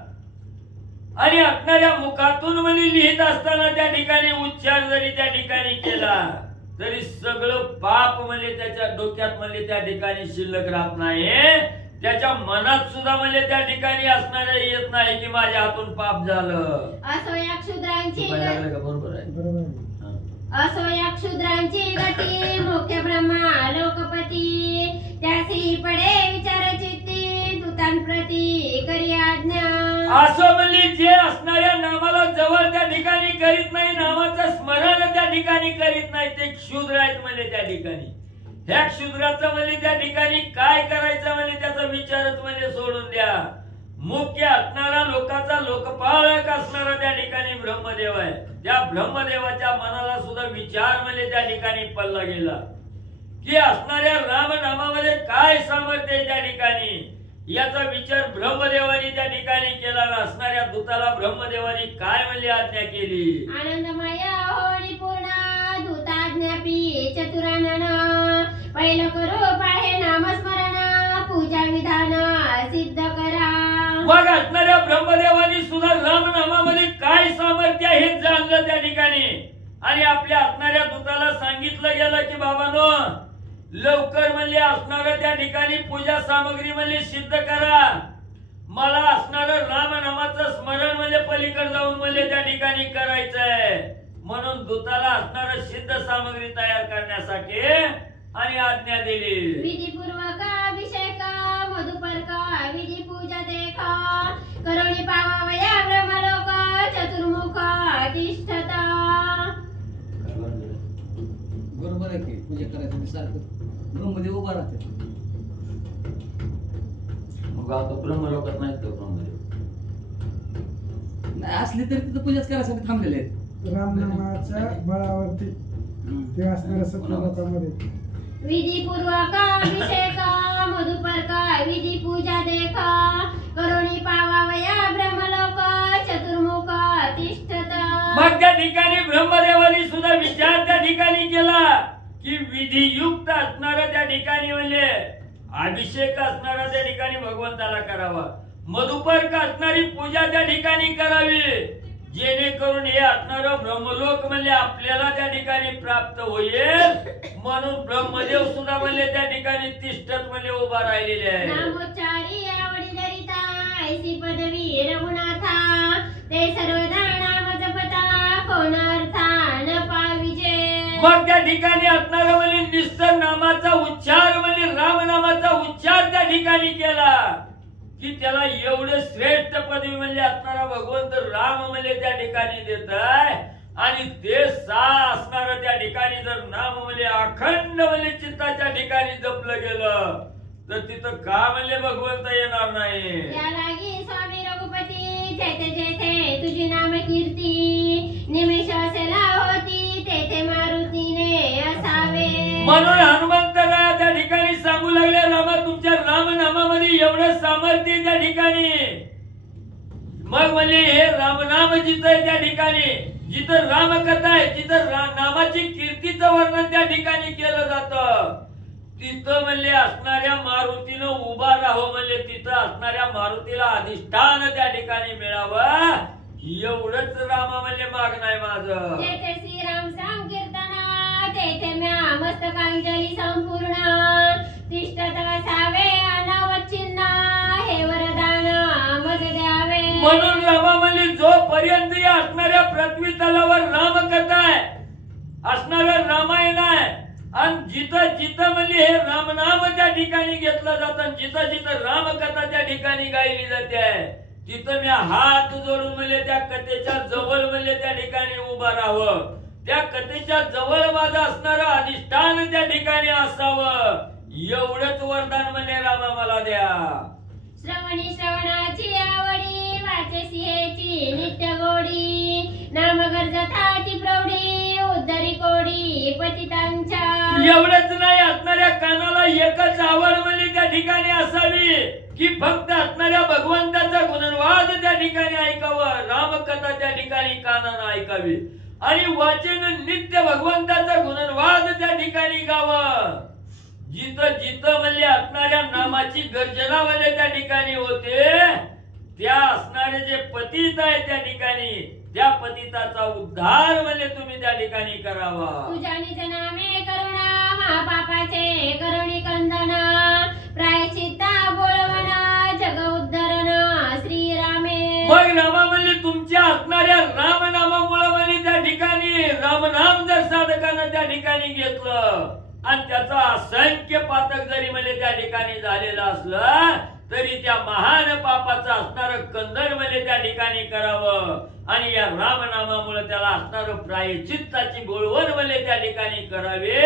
आणि असणाऱ्या मुखातून म्हणले लिहित असताना त्या ठिकाणी उच्चार जरी त्या ठिकाणी केला तरी सगळं पाप म्हणजे त्याच्या डोक्यात म्हणजे त्या ठिकाणी शिल्लक राहत नाही. त्याच्या मनात सुद्धा म्हणजे त्या ठिकाणी असणाऱ्या येत नाही की माझ्या हातून पाप झालं. असो या क्षुद्रांची बरोबर आहे. असो या क्षुद्रांची गती मुख्य ब्रह्मा लोकपती त्यासी पडे विचार चित्ती दूतांप्रती करी आज्ञा. असं म्हणजे जे असणाऱ्या नामाला जवळ त्या ठिकाणी करीत नाही नामाचं स्मरण त्या ठिकाणी करीत नाही ते क्षुद्र आहेत म्हणजे त्या ठिकाणी. ह्या क्षुद्राचं म्हणजे त्या ठिकाणी काय करायचं म्हणजे त्याचा विचारच म्हणजे सोडून द्या. मुख्य असणारा लोकांचा लोकपालक असणारा त्या ठिकाणी ब्रह्मदेव आहे. त्या ब्रह्मदेवाच्या मनाला सुद्धा विचार म्हणजे त्या ठिकाणी पडला गेला की असणाऱ्या राम नामामध्ये काय सामर्थ्य आहे त्या ठिकाणी याचा विचार ब्रह्मदेवानी त्या ठिकाणी केला. असणाऱ्या दूताला ब्रह्मदेवानी काय म्हणले आज्ञा केली. आनंदमय होळी पूर्ण दूताज्ञापी चतुरानन पहिलं करू पाहे नामस्मरण पूजा विधान सिद्ध करा. मग असणाऱ्या ब्रह्मदेवानी सुद्धा रामनामामध्ये काय सामर्थ्य आहे हे जाणलं त्या ठिकाणी आणि आपल्या असणाऱ्या दूताला सांगितलं गेलं की बाबानो लवकर म्हणले असणारं त्या ठिकाणी पूजा सामग्री म्हणले सिद्ध करा. मला असणारं रामनामाचं स्मरण म्हणजे पलीकडे जाऊन म्हणजे त्या ठिकाणी करायचंय. म्हणून दूताला असणारं सिद्ध सामग्री तयार करण्यासाठी आणि आज्ञा दिली. विधीपूर्वक अभिषेक मधुपर्क विधी पूजा देखा करुणी पावावया ब्रह्मलोक चतुर्मुख तिष्ठता. बरोबर आहे की पूजा करायचं सारखं ब्रह्मदेव उभा राहते. मग आता ब्रह्मलोकात नाही तो ब्रह्मदेव नाही असली तरी तिथं पूजाच करायसाठी थांबलेले आहेत. रामनामाच्या बळावरती ते असणाऱ्या सत्यलोकामध्ये विधीपूर्वक अभिषेक मधुपर्क विधी पूजा देखा करुणी पावावया ब्रह्मलोक चतुर्मुख तिष्ठता. मग त्या ठिकाणी ब्रह्मदेवानी सुद्धा विचार त्या ठिकाणी केला की विधियुक्त असणारा त्या ठिकाणी म्हणजे अभिषेक असणारा त्या ठिकाणी भगवंताला करावा. मधुपर्क असणारी पूजा त्या ठिकाणी करावी जेणेकरून हे असणारं ब्रह्मलोक म्हणजे आपल्याला त्या ठिकाणी प्राप्त होईल. म्हणून ब्रह्मदेव सुद्धा म्हणजे त्या ठिकाणी तिष्ठत म्हणजे उभा राहिलेले आहे. नामोच्चारी आवडी दरिता ऐसी पदवी रघुनाथा ते सर्वदा नाम जपता कोण अर्था न पाविजे. मग त्या ठिकाणी असणारं म्हणजे निस्तर नामाचा उच्चार म्हणजे रामनामाचा उच्चार त्या ठिकाणी केला की त्याला एवढे श्रेष्ठ पदवी म्हणजे असणारा भगवंत राम म्हणजे त्या ठिकाणी देत आहे. आणि ते असणार त्या ठिकाणी जर नाम म्हणजे अखंड म्हणजे चित्ताच्या ठिकाणी जपलं गेलं तर तिथं का म्हणजे भगवंत येणार नाही. त्यालागी स्वामी रघुपती जेथे जेथे तुझी नाम कीर्ती निमिष असेला होती तेथे मारुतीने असावे. म्हणून हनुमंत त्या ठिकाणी सांगू लागले रामा तुमच्या रामनामामध्ये एवढं सामर्थ्य त्या ठिकाणी. मग म्हणजे हे रामनाम जिथं आहे त्या ठिकाणी जिथं रामकथा आहे जिथं नामाची कीर्तीचं वर्णन त्या ठिकाणी केलं जातं तिथं म्हणजे असणाऱ्या मारुतीनं उभा राहावं म्हणजे तिथं असणाऱ्या मारुतीला अधिष्ठान त्या ठिकाणी मिळावं एवढंच रामा म्हणजे मागणं आहे माझं. जेथे श्रीराम संकीर्तना तेथे म्या मस्तकांजली संपूर्ण तिष्ठत असावे अनावचिन्ना हे वरदान मज द्यावे. म्हणून रामा म्हणजे जोपर्यंत या असणाऱ्या पृथ्वी तलावर रामकथा आहे, असणारं रामायण आहे, आणि जिथं जिथं म्हणजे हे रामनाम त्या ठिकाणी घेतलं जातं, जिथं जिथं रामकथा त्या ठिकाणी गायली जाते, तिथं मी हात जोडून म्हणजे त्या कथेच्या जवळ म्हणजे त्या ठिकाणी उभा राहावं. त्या कथेच्या जवळ माझं असणारं अधिष्ठान त्या ठिकाणी असावं, एवढंच वरदान म्हणजे रामा मला द्या. श्रवणी श्रवणाची आवडी वाचे सिंहेची नित्य गोडी नाम गरजताची प्रौढी उद्धरी कोडी पतितांच्या. एवढंच नाही, असणाऱ्या कानाला एकच आवड म्हणजे त्या ठिकाणी असावी की फक्त असणाऱ्या भगवंताचा गुणवाद त्या ठिकाणी ऐकावं, रामकथा त्या ठिकाणी कानानं ऐकावी, आणि वाचन नित्य भगवंताचा गुणवाद त्या ठिकाणी गावं. जिथं जिथं म्हणजे असणाऱ्या नामाची गर्जना म्हणजे त्या ठिकाणी होते, त्या असणारे जे पतित आहे त्या ठिकाणी, त्या पतिताचा उद्धार म्हणजे तुम्ही त्या ठिकाणी करावा. तुझ्या निज नामे करुणा महापापाचे करुणी कंदना प्रायश्चित्ता बोलवना जग उद्धरण श्रीरामे. मग रामा म्हणजे तुमच्या असणाऱ्या रामनामामुळे म्हणजे त्या ठिकाणी रामनाम जर साधकानं त्या ठिकाणी घेतलं आणि त्याचा असंख्य पातक जरी म्हणजे त्या ठिकाणी झालेलं असलं तरी त्या महान पापाचं असणारं कंदन म्हणजे त्या ठिकाणी करावं, आणि या रामनामामुळे त्याला असणारं प्रायश्चित्ताची बोलवण म्हणजे त्या ठिकाणी करावे.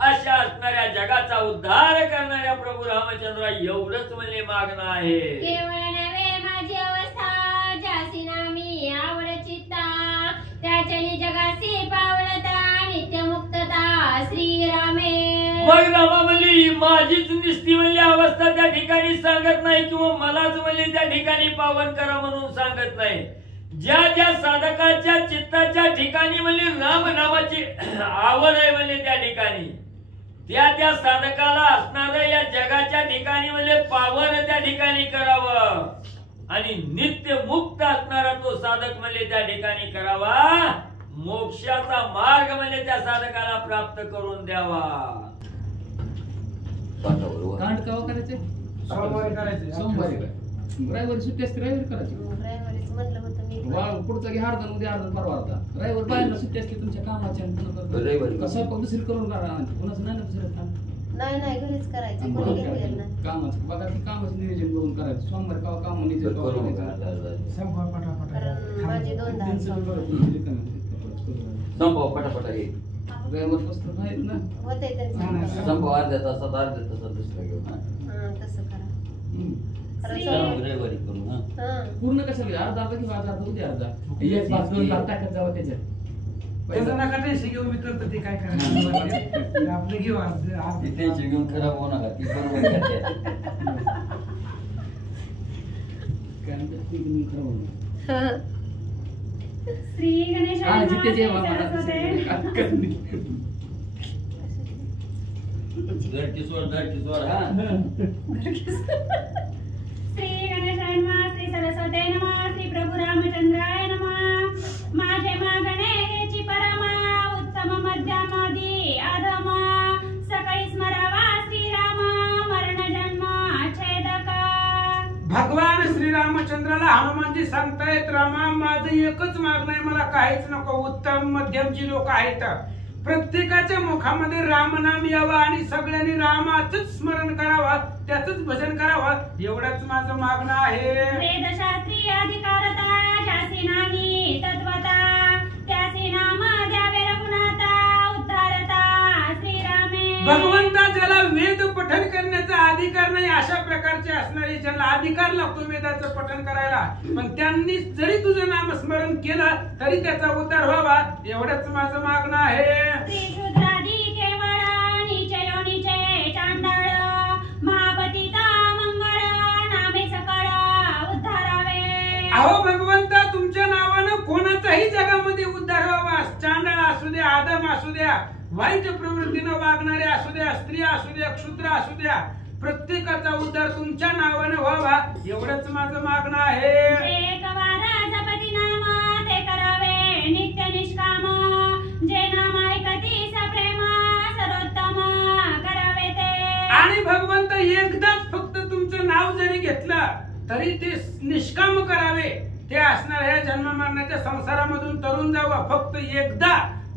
अशा असणाऱ्या जगाचा उद्धार करणाऱ्या प्रभू रामचंद्र एवढंच म्हणजे मागणं आहे. केवळ नव्हे माझी अवस्था ज्यासी नामी आवड चित्ता त्याच्यानी जगासी पावलता नित्य मुक्तता श्रीरामे. मग रामा म्हणजे माझीच निस्ती म्हणजे अवस्था त्या ठिकाणी सांगत नाही, किंवा मलाच म्हणजे त्या ठिकाणी पावन करा म्हणून सांगत नाही. ज्या ज्या साधकाच्या चित्ताच्या ठिकाणी म्हणजे राम नामाची आवड आहे म्हणजे त्या ठिकाणी, त्या त्या साधकाला असणारं या जगाच्या ठिकाणी म्हणजे पावन त्या ठिकाणी करावं, आणि नित्य मुक्त असणारा तो साधक म्हणजे त्या ठिकाणी करावा. मोक्षाचा मार्ग म्हणजे त्या साधकाला प्राप्त करून द्यावा. कांड केव्हा करायचे? सोमवारी करायचे. सोमवारी काय? रविवारी सुट्टी असते, रविवारी करायची. रविवारीच म्हणलं होतं मी. पुढचा घे अर्धा, उद्या अर्धा, परवा अर्धा. रविवारी बायांना सुट्टी असते तुमच्या कामाच्या. कसं दुसरी करून करा, कोणाचं नाही ना दुसरं काम. नाही घरीच करायचं, कोणी घेतलेलं नाही. कामाचं बघा की कामाचं नियोजन करून करायचं. सोमवारी केव्हा काम नियोजन करायचं. संपवा पटापट. कारण माझे 2 दात संपव पटापट हे रविवार पुस्तक आहेत ना. होते त्यांचं. संपव अर्ध्या तासात दुसरा घेऊ ना. तसं करा. रविवारी करू ना. पूर्ण कसं अर्धा अर्धा किंवा अर्धा उद्या अर्धा, एक भाग 2 भाग टाकत जावं त्याच्यात. त्याचं नका टेन्शन घेऊ, मी करतो ते काय करायचं आपलं घेऊ आज. टेन्शन घेऊन खराब होऊ नका, ती बरोबर करते. काय म्हणतात ते घेऊन खरं होणार. श्री गणेशाय नमः, जिथे जेव्हा श्री मला सरस्वते. धडकी सोड हा. श्री गणेशाय नमः, श्री सरस्वते नमः, श्री प्रभू रामचंद्राय नमः. माझे मागणे हेची परमा उत्तम मध्यमादी अधम सकाळी स्मरावा श्रीराम मरण जन्म छेदका. भगवान श्रीरामचंद्राला हनुमानजी सांगतायत, रामा माझं एकच मागणं आहे, मला काहीच नको. उत्तम मध्यम जी लोक आहेत प्रत्येकाच्या मुखामध्ये रामनाम यावं आणि सगळ्यांनी रामाचंच स्मरण करावं, त्याचंच भजन करावं, एवढंच माझं मागणं आहे. वेदशास्त्री अधिकारता ज्यासी नाही तत्वता त्यासी नाम द्यावे रघुनाथा उद्धारता श्रीरामे. भगवंता ज्याला वेद पठण करण्याचा अधिकार नाही अशा प्रकारचे असणारे ज्याला अधिकार लागतो वेदाचं पठण करायला, पण त्यांनी जरी तुझं नामस्मरण केलं तरी त्याचा उद्धार व्हावा, एवढंच माझं मागणं आहे. श्रीशूद्रादी केवळ नीच योनीचे चांडाळ महापतिता मंगळ नामे सकळ उद्धारावे. अहो भगवंता तुमच्या नावानं कोणाचाही जगामध्ये उद्धार व्हावा, चांडाळ असू द्या, आदम असू द्या, वाईट प्रवृत्तीनं वागणारे असू द्या, स्त्री असू द्या, क्षुद्र असू द्या, प्रत्येकाचा उद्धार तुमच्या नावाने व्हावा, एवढंच माझं मागणं आहे. एक वार जपती नाम ते करावे नित्य निष्काम जे नाम ऐकती सप्रेम सर्वोत्तम करावे ते. आणि भगवंता घेतलं तरी ते निष्काम करावे, ते असणाऱ्या ह्या जन्म मरणाच्या संसारामधून तरुण जावं. फक्त एकदा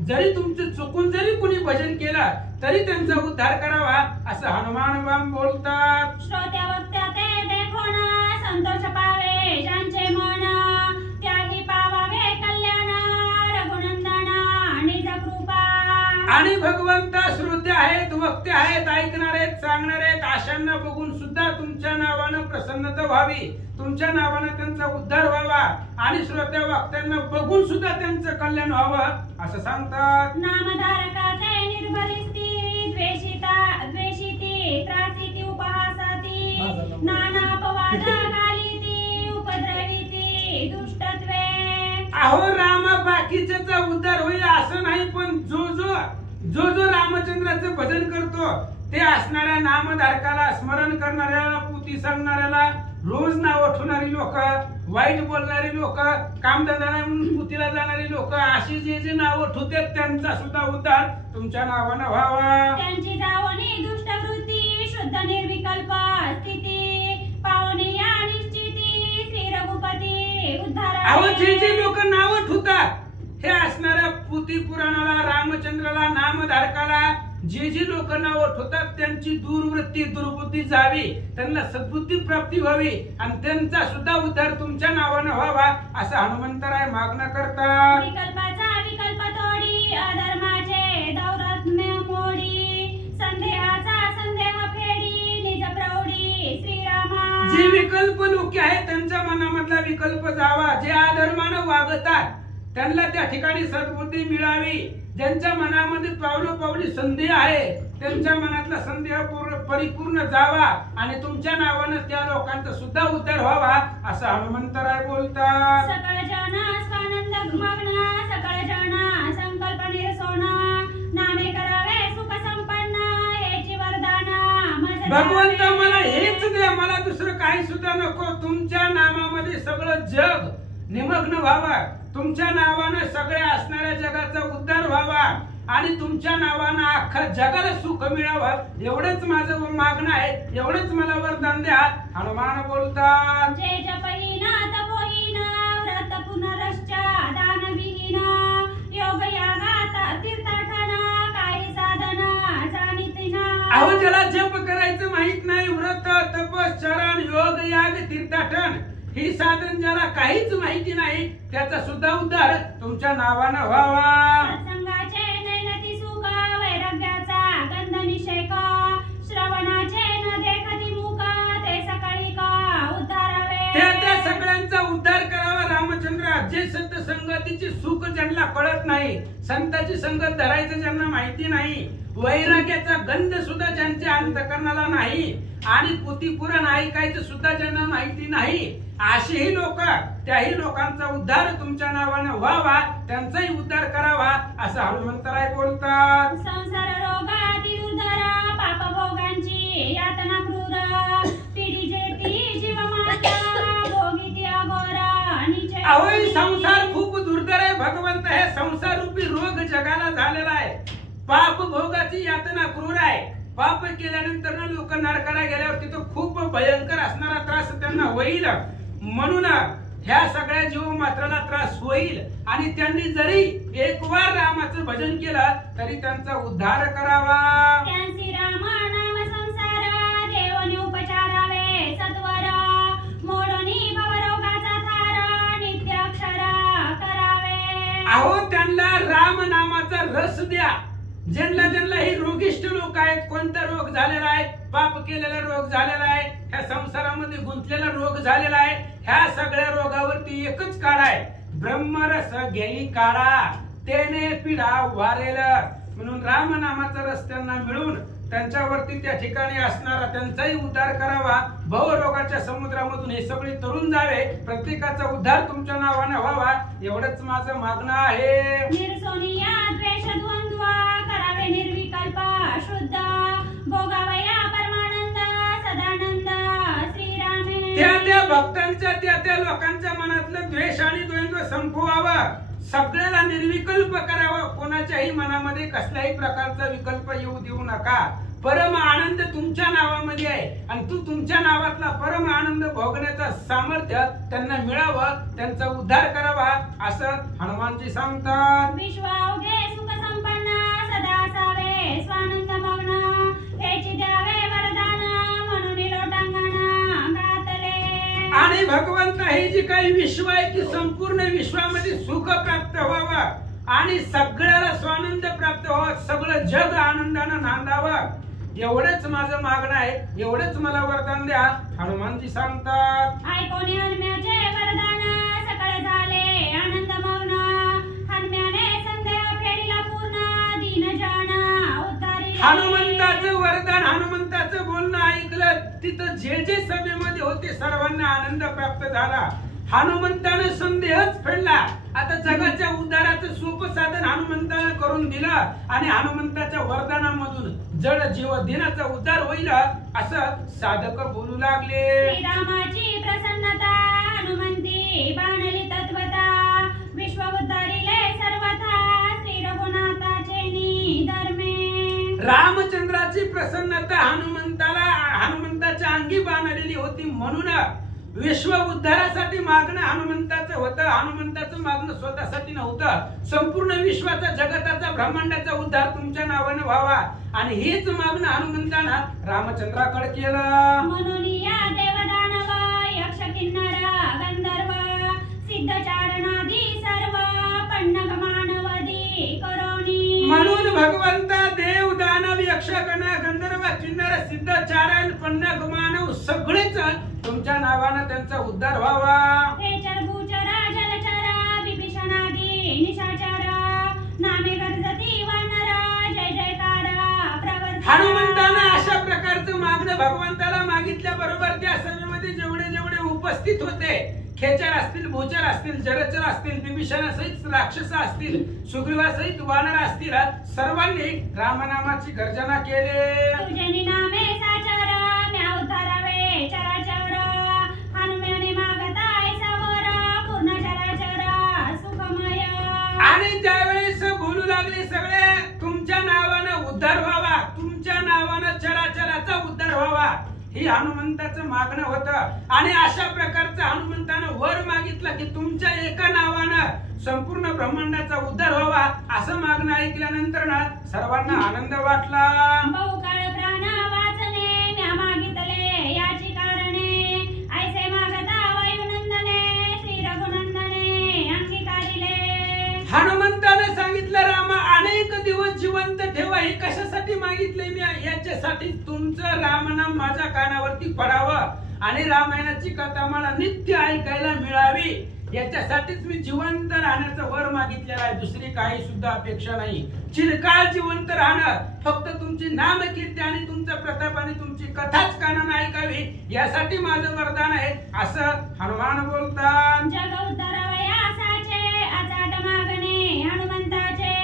जरी तुमचं चुकून जरी कुणी भजन केलं तरी त्यांचा उद्धार करावा असं हनुमान बाम बोलतात. श्रोत्या वक्त्या ते देखोन संतोष पावे ज्यांचे मन, त्याही पावावे कल्याण रघुनंदन निज कृपा. आणि भगवंता श्रोते आहेत, वक्ते आहेत, ऐकणार आहेत, सांगणार आहेत, अशांना बघून सुद्धा तुमच्या नावानं प्रसन्नता व्हावी, तुमच्या नावानं त्यांचा उद्धार व्हावा आणि श्रोत्या वक्त्यांना बघून सुद्धा त्यांचं कल्याण व्हावं असं सांगतात. नामधारका ते निर्भरिस्ती द्वेषिती त्रासिती उपहासाती नाना अपवाद घालिती उपद्रविती दुष्टत्वे. अहो राम बाकीच्याचा उद्धार होईल असं नाही, पण जो रामचंद्राचं भजन करतो ते असणाऱ्या नामधारकाला, स्मरण करणाऱ्याला, पुती सांगणाऱ्याला, रोज नाव ठेवणारी लोक, वाईट बोलणारी लोक, कामधंदा नाही म्हणून पुतीला जाणारी लोक, अशी जे नाव ठेवतात त्यांचा सुद्धा उद्धार तुमच्या नावानं व्हावा. त्यांची जावणी दुष्ट वृत्ती शुद्ध निर्विकल्प स्थिती पावनी या निश्चिती श्री रघुपती उद्धार. अहो जे लोक नाव ठेवतात हे असणाऱ्या पुती पुराणाला, रामचंद्राला, नामधारकाला जे लोक नाव ठेवतात त्यांची दुर्वृत्ती दुर्बुद्धी जावी, त्यांना सद्बुद्धी प्राप्ती व्हावी आणि त्यांचा सुद्धा उद्धार तुमच्या नावानं व्हावा असं हनुमंतराय मागणं करतात. विकल्पाचा विकल्प तोडी अधर्माचे दौरत्म्य मोडी संदेहाचा संदेह फेडी निज प्रौढी श्रीरामा. जे विकल्प लोक आहेत त्यांच्या मनामधला विकल्प जावा, जे अधर्मानं वागतात त्यांना त्या ठिकाणी सद्बुद्धी मिळावी, ज्यांच्या मनामध्ये पावलोपावली संदेह आहे त्यांच्या मनातला संदेह परिपूर्ण जावा आणि तुमच्या नावानं त्या लोकांचा सुद्धा उद्धार व्हावा असं हनुमंतराय बोलतात. सकळ जन स्वानंद मग्न सकळ जन संकल्प निरसोन नामे करावे सुख संपन्न हेची वरदान. भगवंत मला हेच दे, मला दुसरं काही सुद्धा नको. तुमच्या नामामध्ये सगळं जग निमग्न व्हावं, तुमच्या नावानं सगळ्या असणाऱ्या जगाचा उद्धार व्हावा आणि तुमच्या नावानं अख्खा जगाला सुख मिळावं एवढंच माझं मागणं आहे, एवढंच मला वरदान द्या हनुमान बोलतात. जे जपहीन तपोहीन व्रत पुनरश्च दानविहीन योग यागात तीर्थाटन काही साधन जाणीत ना. अहो ज्याला जप करायचं माहित नाही, व्रत तपश्चरण योग याग तीर्थाटन ही साधन ज्याला काहीच माहिती नाही त्याचा सुद्धा उद्धार तुमच्या नावानं व्हावा. सत्संगाचे नैनती सुख वैराग्याचा गंध निषेक श्रवणाचे न देखती मुख ते सकाळी का उद्धारावे. त्या सगळ्यांचा उद्धार करावा रामचंद्र. जे संत संगतीचे सुख ज्यांना कळत नाही, संताची संगत धरायचं ज्यांना माहिती नाही, वैराग्याचा गंध सुद्धा ज्यांच्या अंतकरणाला नाही आणि पुराण ऐकायचं सुद्धा ज्यांना माहिती नाही, असेही लोक, त्याही लोकांचा उद्धार तुमच्या नावानं व्हावा, त्यांचाही उद्धार करावा असं हनुमंतराय बोलतात. संसार रोगातील उदर पाप भोगांची यातना क्रूर पिढी जेती जीव माता भोगिती अघोर निचे. अहो संसार खूप दुर्धर आहे भगवंत. हे संसार रूपी रोग जगाला झालेला आहे. पाप भोगाची यातना क्रूर आहे. पाप केल्यानंतर लोक नरकाला गेल्यावर तिथं खूप भयंकर असणारा त्रास त्यांना होईल. म्हणून ह्या सगळ्या जीव मात्राला त्रास होईल आणि त्यांनी जरी एक वार रामाचं भजन केलं तरी त्यांचा उद्धार करावा. त्यांची राम नाम संसार देवनी उपचारावे सत्वर मोडणी भवरोगाचा थार नित्य अक्षर करावे. अहो त्यांना राम नामाचा रस द्या. ज्यांना ही रोगिष्ट लोक आहेत, कोणता रोग झालेला आहे, पाप केलेला रोग झालेला आहे, ह्या संसारामध्ये गुंतलेला रोग झालेला आहे, ह्या सगळ्या रोगावरती एकच काढा आहे, ब्रह्मरस घेई काढा तेने पिढा वारेल. म्हणून राम नामाचा रस त्यांना मिळून त्यांच्यावरती त्या ठिकाणी असणारा त्यांचाही उद्धार करावा. भवरोगाच्या समुद्रामधून हे सगळे तरुण जावे, प्रत्येकाचा उद्धार तुमच्या नावाने व्हावा एवढंच माझं मागणं आहे. निर्सोनिया द्वेष द्वंद्व करावे निर्विकल्प शुद्ध भोगावया परमानंद सदानंद श्रीरामे. त्या भक्तांच्या त्या लोकांच्या मनातलं द्वेष आणि द्वंद्व संपवावं, सगळ्याला निर्विकल्प करावं. कोणाच्याही मनामध्ये कसल्याही प्रकारचा विकल्प येऊ देऊ नका. परम आनंद तुमच्या नावामध्ये आहे आणि तू तुमच्या नावातला परम आनंद भोगण्याचा सामर्थ्य त्यांना मिळावं, त्यांचा उद्धार करावा असं हनुमानजी सांगतात. विश्वावघे सुख संपन्न सदा असावे स्वानंद मग्न हेची द्यावे वरदान म्हणून लोटांगण गातले. आणि भगवंत हे जे काही विश्व आहे की संपूर्ण विश्वामध्ये सुख प्राप्त व्हावं आणि सगळ्याला स्वानंद प्राप्त व्हावं, सगळं जग आनंदानं नांदावं, एवढंच माझं मागणं आहे, एवढंच मला वरदान द्या हनुमानजी सांगतात. ऐकोनी हनुम्याचे वरदान सकळ झाले आनंद मग्न हनुम्याने संदेह फेडीला पूर्ण दीनजन उद्धारी. हनुमंताचं वरदान, हनुमंताचं बोलणं ऐकलं, तिथं जे जे सभेमध्ये होते सर्वांना आनंद प्राप्त झाला. हनुमंतानं संदेहच फेडला. आता जगाच्या उद्धाराचं सोपं साधन हनुमंतानं करून दिलं आणि हनुमंताच्या वरदानामधून जड जीव दिनाचा उद्धार होईल असं साधक बोलू लागले. श्रीरामाची प्रसन्नता हनुमंती बाणली तत्वता विश्व उद्धारिले सर्वथा श्री रघुनाथाचे निधर्मे. रामचंद्राची प्रसन्नता हनुमंताच्या अंगी बांधलेली होती म्हणून विश्व उद्धारासाठी मागणं हनुमंताचं होतं. हनुमंताचं मागणं स्वतःसाठी नव्हतं. संपूर्ण विश्वाचा, जगताचा, ब्रह्मांडाचा उद्धार तुमच्या नावाने व्हावा आणि हेच मागणं हनुमंतानं रामचंद्राकडे केलं. म्हणून या देवदानव यक्ष किन्नर गंधर्व सिद्ध चारणादी सर्व पन्नग मानवदी करोनी. म्हणून भगवंता देव, दानव, यक्ष, गण, गंधर्व, किन्नर, सिद्ध, चारण, पन्नग मानव सगळेच तुमच्या नावानं त्यांचा उद्धार व्हावा. हे चरभूचर जलचर विभीषणादी निशाचर नामे गर्जती वानर जय जयकार प्रवर्त. हनुमंतानं अशा प्रकारचं मागणं भगवंताला मागितल्या बरोबर त्या सभेमध्ये जेवढे जेवढे उपस्थित होते, खेचर असतील, भूचर असतील, जलचर असतील, विभीषणासहित राक्षस असतील, सुग्रीवासहित वानर असतील, सर्वांनी रामनामाची गर्जना केली. तुझे नामे साचर म्या उतारावे चराचर हनुमाने मागताय सावर पूर्ण चराचर सुखमय. आणि त्यावेळेस बोलू लागले सगळे, तुमच्या नावानं उद्धार व्हावा, तुमच्या नावानं चराचराचा उद्धार व्हावा, ही हनुमंताचं मागणं होतं. आणि अशा प्रकारचं हनुमंतानं वर मागितलं की तुमच्या एका नावानं संपूर्ण ब्रह्मांडाचा उद्धार व्हावा असं मागणं ऐकल्यानंतर ना सर्वांना आनंद वाटला. बहुकाळ प्राण वाचने म्या मागितले याची कारणे ऐसे मागता वायुनंदने श्री रघुनंदने अंगीकारिले. हनुमंताने सांगितलं, रामा अनेक दिवस जिवंत ठेवा. हे कशासाठी मागितले मी? याच्यासाठी तुमचं रामनाम माझ्या कानावरती पडावं आणि रामायणाची कथा मला नित्य ऐकायला मिळावी, याच्यासाठीच मी जिवंत राहण्याचा वर मागितलेला आहे. दुसरी काही सुद्धा अपेक्षा नाही. चिरकाळ जिवंत राहणं, फक्त तुमची नामकीर्ती आणि तुमचा प्रताप आणि तुमची कथाच कानानं ऐकावी यासाठी माझं वरदान आहे असं हनुमान बोलतात. जग उद्धरावयासाचे अचाट मागणे हनुमंताचे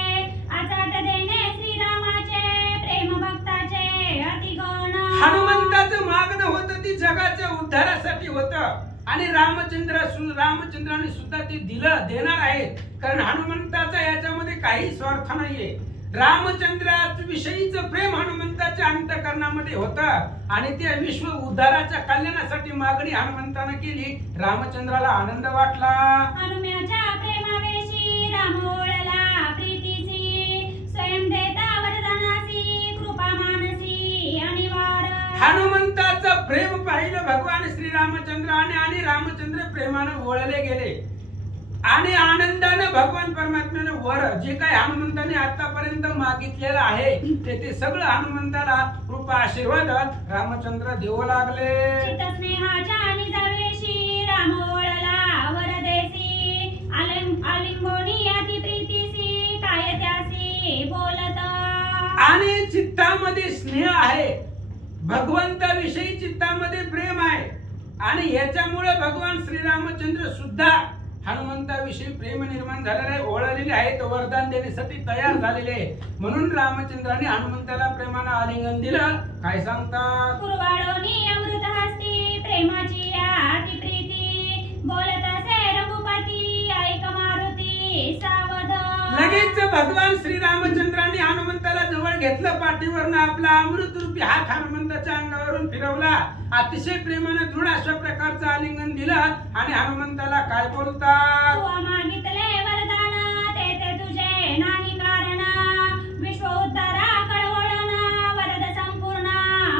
अचाट देणे श्रीरामाचे प्रेम भक्ताचे अतिगण. हनुमंताचं मागणं होतं ती जगाच्या उद्धारासाठी होतं आणि रामचंद्राने सुद्धा ते दिलं, देणार आहेत. कारण हनुमंताचा याच्यामध्ये काही स्वार्थ नाहीये. रामचंद्राविषयीचं प्रेम हनुमंताच्या अंतःकरणामध्ये होतं आणि त्या विश्व उद्धाराच्या कल्याणासाठी मागणी हनुमंतानं केली. रामचंद्राला आनंद वाटला. हनुम्याच्या प्रेमावेशी राम ओळला प्रीतीसी स्वयं देता वरदानासी कृपा मानसी अनिवार. हनुमंताचं प्रेम पाहिलं भगवान श्रीरामचंद्राने आणि रामचंद्र प्रेमानं ओळले गेले आणि आनंदानं भगवान परमात्म्यानं वर जे काही हनुमंताने आतापर्यंत मागितलेलं आहे ते सगळं हनुमंताला कृपा आशीर्वाद रामचंद्र देऊ लागले. चित्तस्नेहाच्या निजावेशी राम ओळला वरदेसी आलिंगोनी अति प्रीतीसी काय त्यासी बोलत. आणि चित्तामध्ये स्नेह आहे, भगवंताविषयी चित्तामध्ये प्रेम आहे आणि याच्यामुळे भगवान श्रीरामचंद्र सुद्धा हनुमंताविषयी प्रेम निर्माण झालेलं आहे, ओळखलेले आहेत, वरदान देण्यासाठी तयार झालेले आहे. म्हणून रामचंद्राने हनुमंताला प्रेमानं आलिंगन दिलं. काय सांगतात? कुरवाडोनी अमृत हस्ती प्रेमाची अति प्रीती बोलत असे रघुपती ऐक मारुती सावध. लगेच भगवान श्रीरामचंद्राने हनुमंताला जवळ कमळ घेतलं पाठीवरनं, आपला अमृतरूपी हात हनुमंताच्या अंगावरून फिरवला, अतिशय प्रेमाने दृढ अशा प्रकारचं आलिंगन दिलं आणि हनुमंताला काय बोलतात? तू मागितले वरदान ते तुझे नाही कारण, विश्व उद्धारा कळवळण वरद संपूर्ण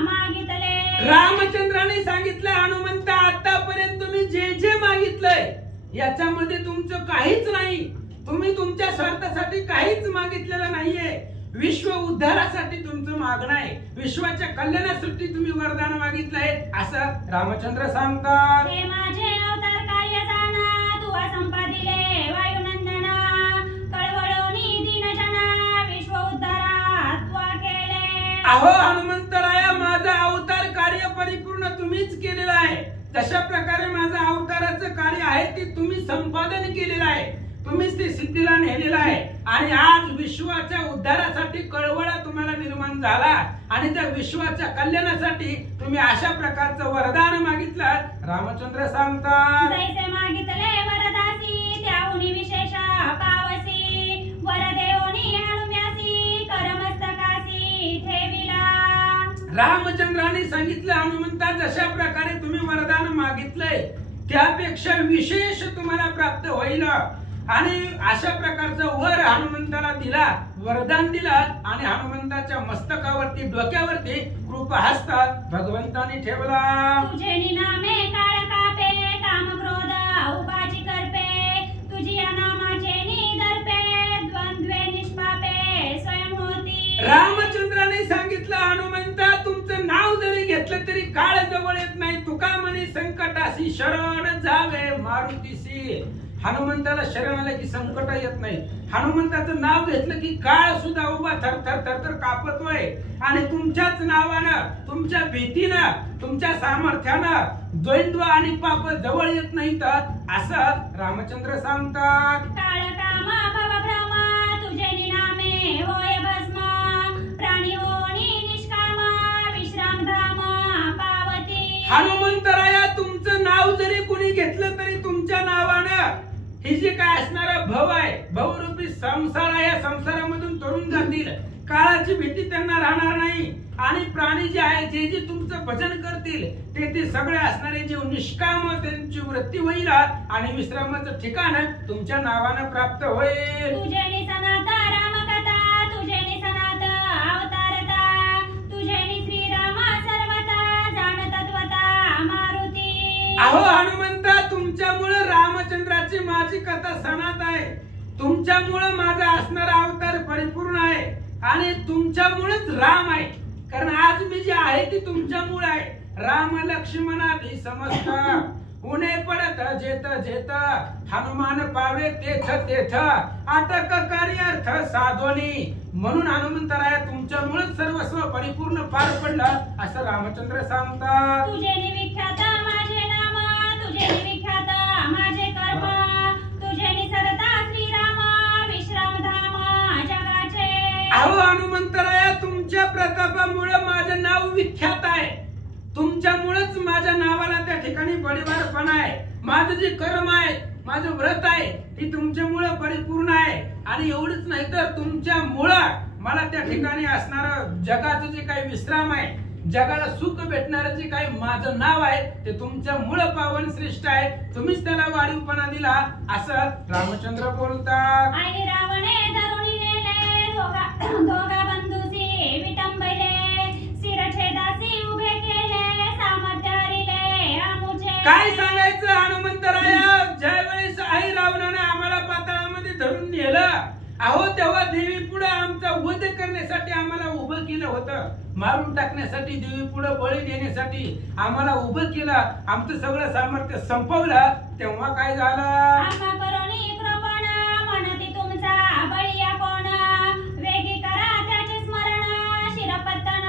मागितले. रामचंद्राने सांगितलं, हनुमंत आतापर्यंत तुम्ही जे जे मागितलंय याच्यामध्ये तुमचं काहीच नाही, तुम्ही तुमच्या स्वार्थासाठी काहीच मागितलेलं नाहीये. विश्व उद्धारासाठी तुमचं मागणं आहे, विश्वाच्या कल्याणासाठी तुम्ही वरदान मागितलंय असं रामचंद्र सांगतात. हे माझे अवतार कार्य जाणा, तू संपादिले वायुनंदना, कळवळोनी दीनजना, विश्व उद्धारात तू केले. अहो हनुमंतराया, माझं अवतार कार्य परिपूर्ण तुम्हीच केलेलं आहे. तशा प्रकारे माझं अवताराचं कार्य आहे ते तुम्ही संपादन केलेलं आहे, तुम्हीच ते सिद्धीला नेलेलं आहे. आणि आज विश्वाच्या उद्धारासाठी कळवळा तुम्हाला निर्माण झाला आणि त्या विश्वाच्या कल्याणासाठी तुम्ही अशा प्रकारचं वरदान मागितलं. रामचंद्र सांगतात, जैसे मागितले वरदासी, त्याहुनी विशेष पावसी, वरदेवोनी हनुम्यासी, करमस्तकासी ठेविला. रामचंद्राने सांगितलं, हनुमंता जशा प्रकारे तुम्ही वरदान मागितलंय त्यापेक्षा विशेष तुम्हाला प्राप्त होईल. आणि अशा प्रकारचं वर हनुमंताला दिला, वरदान दिला आणि हनुमंताच्या मस्तकावरती डोक्यावरती कृपाहस्त भगवंताने ठेवला. तुझे निनामे काळ कापे, काम क्रोध उपाची करपे, तुझी या नामाचे निदर्पे, द्वंद्वे निष्पापे स्वयं होती. रामचंद्राने सांगितलं, हनुमंता तुमचं नाव जरी घेतलं तरी काळ जवळ येत नाही. तुका म्हणे संकटाशी शरण जावे मारुतीशी. हनुमंताला शरण आलं की संकट येत नाही. हनुमंताचं नाव घेतलं की काळ सुद्धा उभा थरथर थरथर कापतोय. आणि तुमच्याच नावानं, तुमच्या भीतीनं, तुमच्या सामर्थ्यानं द्वंद्व आणि पाप जवळ येत नाहीत असं रामचंद्र सांगतात. काळ कामा भव भ्रमा, तुझे निनामे होय भस्म, प्राणी होणी निष्कामा, विश्राम धाम पावती. हनुमंतराया, तुमचं नाव जरी कुणी घेतलं तरी तुमच्या नावानं हे जे काय असणारा भव आहे, भवरूपी संसार आहे, या संसारामधून तरुण जातील. काळाची भीती त्यांना राहणार नाही. आणि प्राणी जे आहे, जे जे तुमचं भजन करतील ते सगळे असणारे जे निष्काम, त्यांची वृत्ती होईल आणि विश्रामाचं ठिकाण तुमच्या नावानं प्राप्त होईल. तुझे निसनात रामकथा, तुझे निसनात अवतारता, तुझे नि श्रीराम सर्वता, जाण तत्वता मारुती. अहो हनुमंता, तुमच्यामुळे रामचंद्राची माझी कथा सणात आहे. तुमच्यामुळे माझा असणारा अवतार परिपूर्ण आहे आणि तुमच्यामुळेच राम आहे. कारण आज मी जे आहे ती तुमच्यामुळे आहे. राम लक्ष्मणा भी समस्त, उन्हे पडत जेत जेत, हनुमान पावे तेथ तेथ, अटक कार्यार्थ साधोनी. म्हणून हनुमंतराया, तुमच्यामुळे सर्वस्व परिपूर्ण पार पडलं असं रामचंद्र सांगतात. तुझे निविख्यात माझे नाम, तुझे निविख्यात माझे कर्म, तुझे निसरता श्रीराम, विश्राम धाम जगाचे. अहो हनुमंतराया, तुमच्या प्रतापामुळे माझं नाव विख्यात आहे. तुमच्यामुळेच माझ्या नावाला त्या ठिकाणी बळीवारपणा आहे. माझं जे कर्म आहे, माझं व्रत आहे, ती तुमच्यामुळे परिपूर्ण आहे. आणि एवढंच नाही तर तुमच्यामुळं मला त्या ठिकाणी असणारं जगाचं जे काही विश्राम आहे, जगाला सुख भेटणारं जे काही माझं नाव आहे ते तुमच्यामुळं पावन श्रेष्ठ आहे. तुम्हीच त्याला वाढीवपणा दिला असं रामचंद्र बोलतात. आणि रावणे धरुणी नेले, दोघा बंधूसी विटंबले, शिरछेदासी उभे केले, सामर्थ्य हरिले आमुचे. काय सांगायचं हनुमंतराया, ज्या वेळेस आई रावणाने आम्हाला पाताळामध्ये धरून नेलं, अहो तेव्हा देवी पुढे आमचा वध करण्यासाठी आम्हाला उभं केलं होतं. मारून टाकण्यासाठी, देवी पुढे बळी देण्यासाठी आम्हाला उभं केलं. आमचं सगळं सामर्थ्य संपवलं. तेव्हा काय झालं? आम्हा करुणी कृपण, म्हणती तुमचा बळीया कोण, वेगी करा त्याचे स्मरण, शिरपत्तन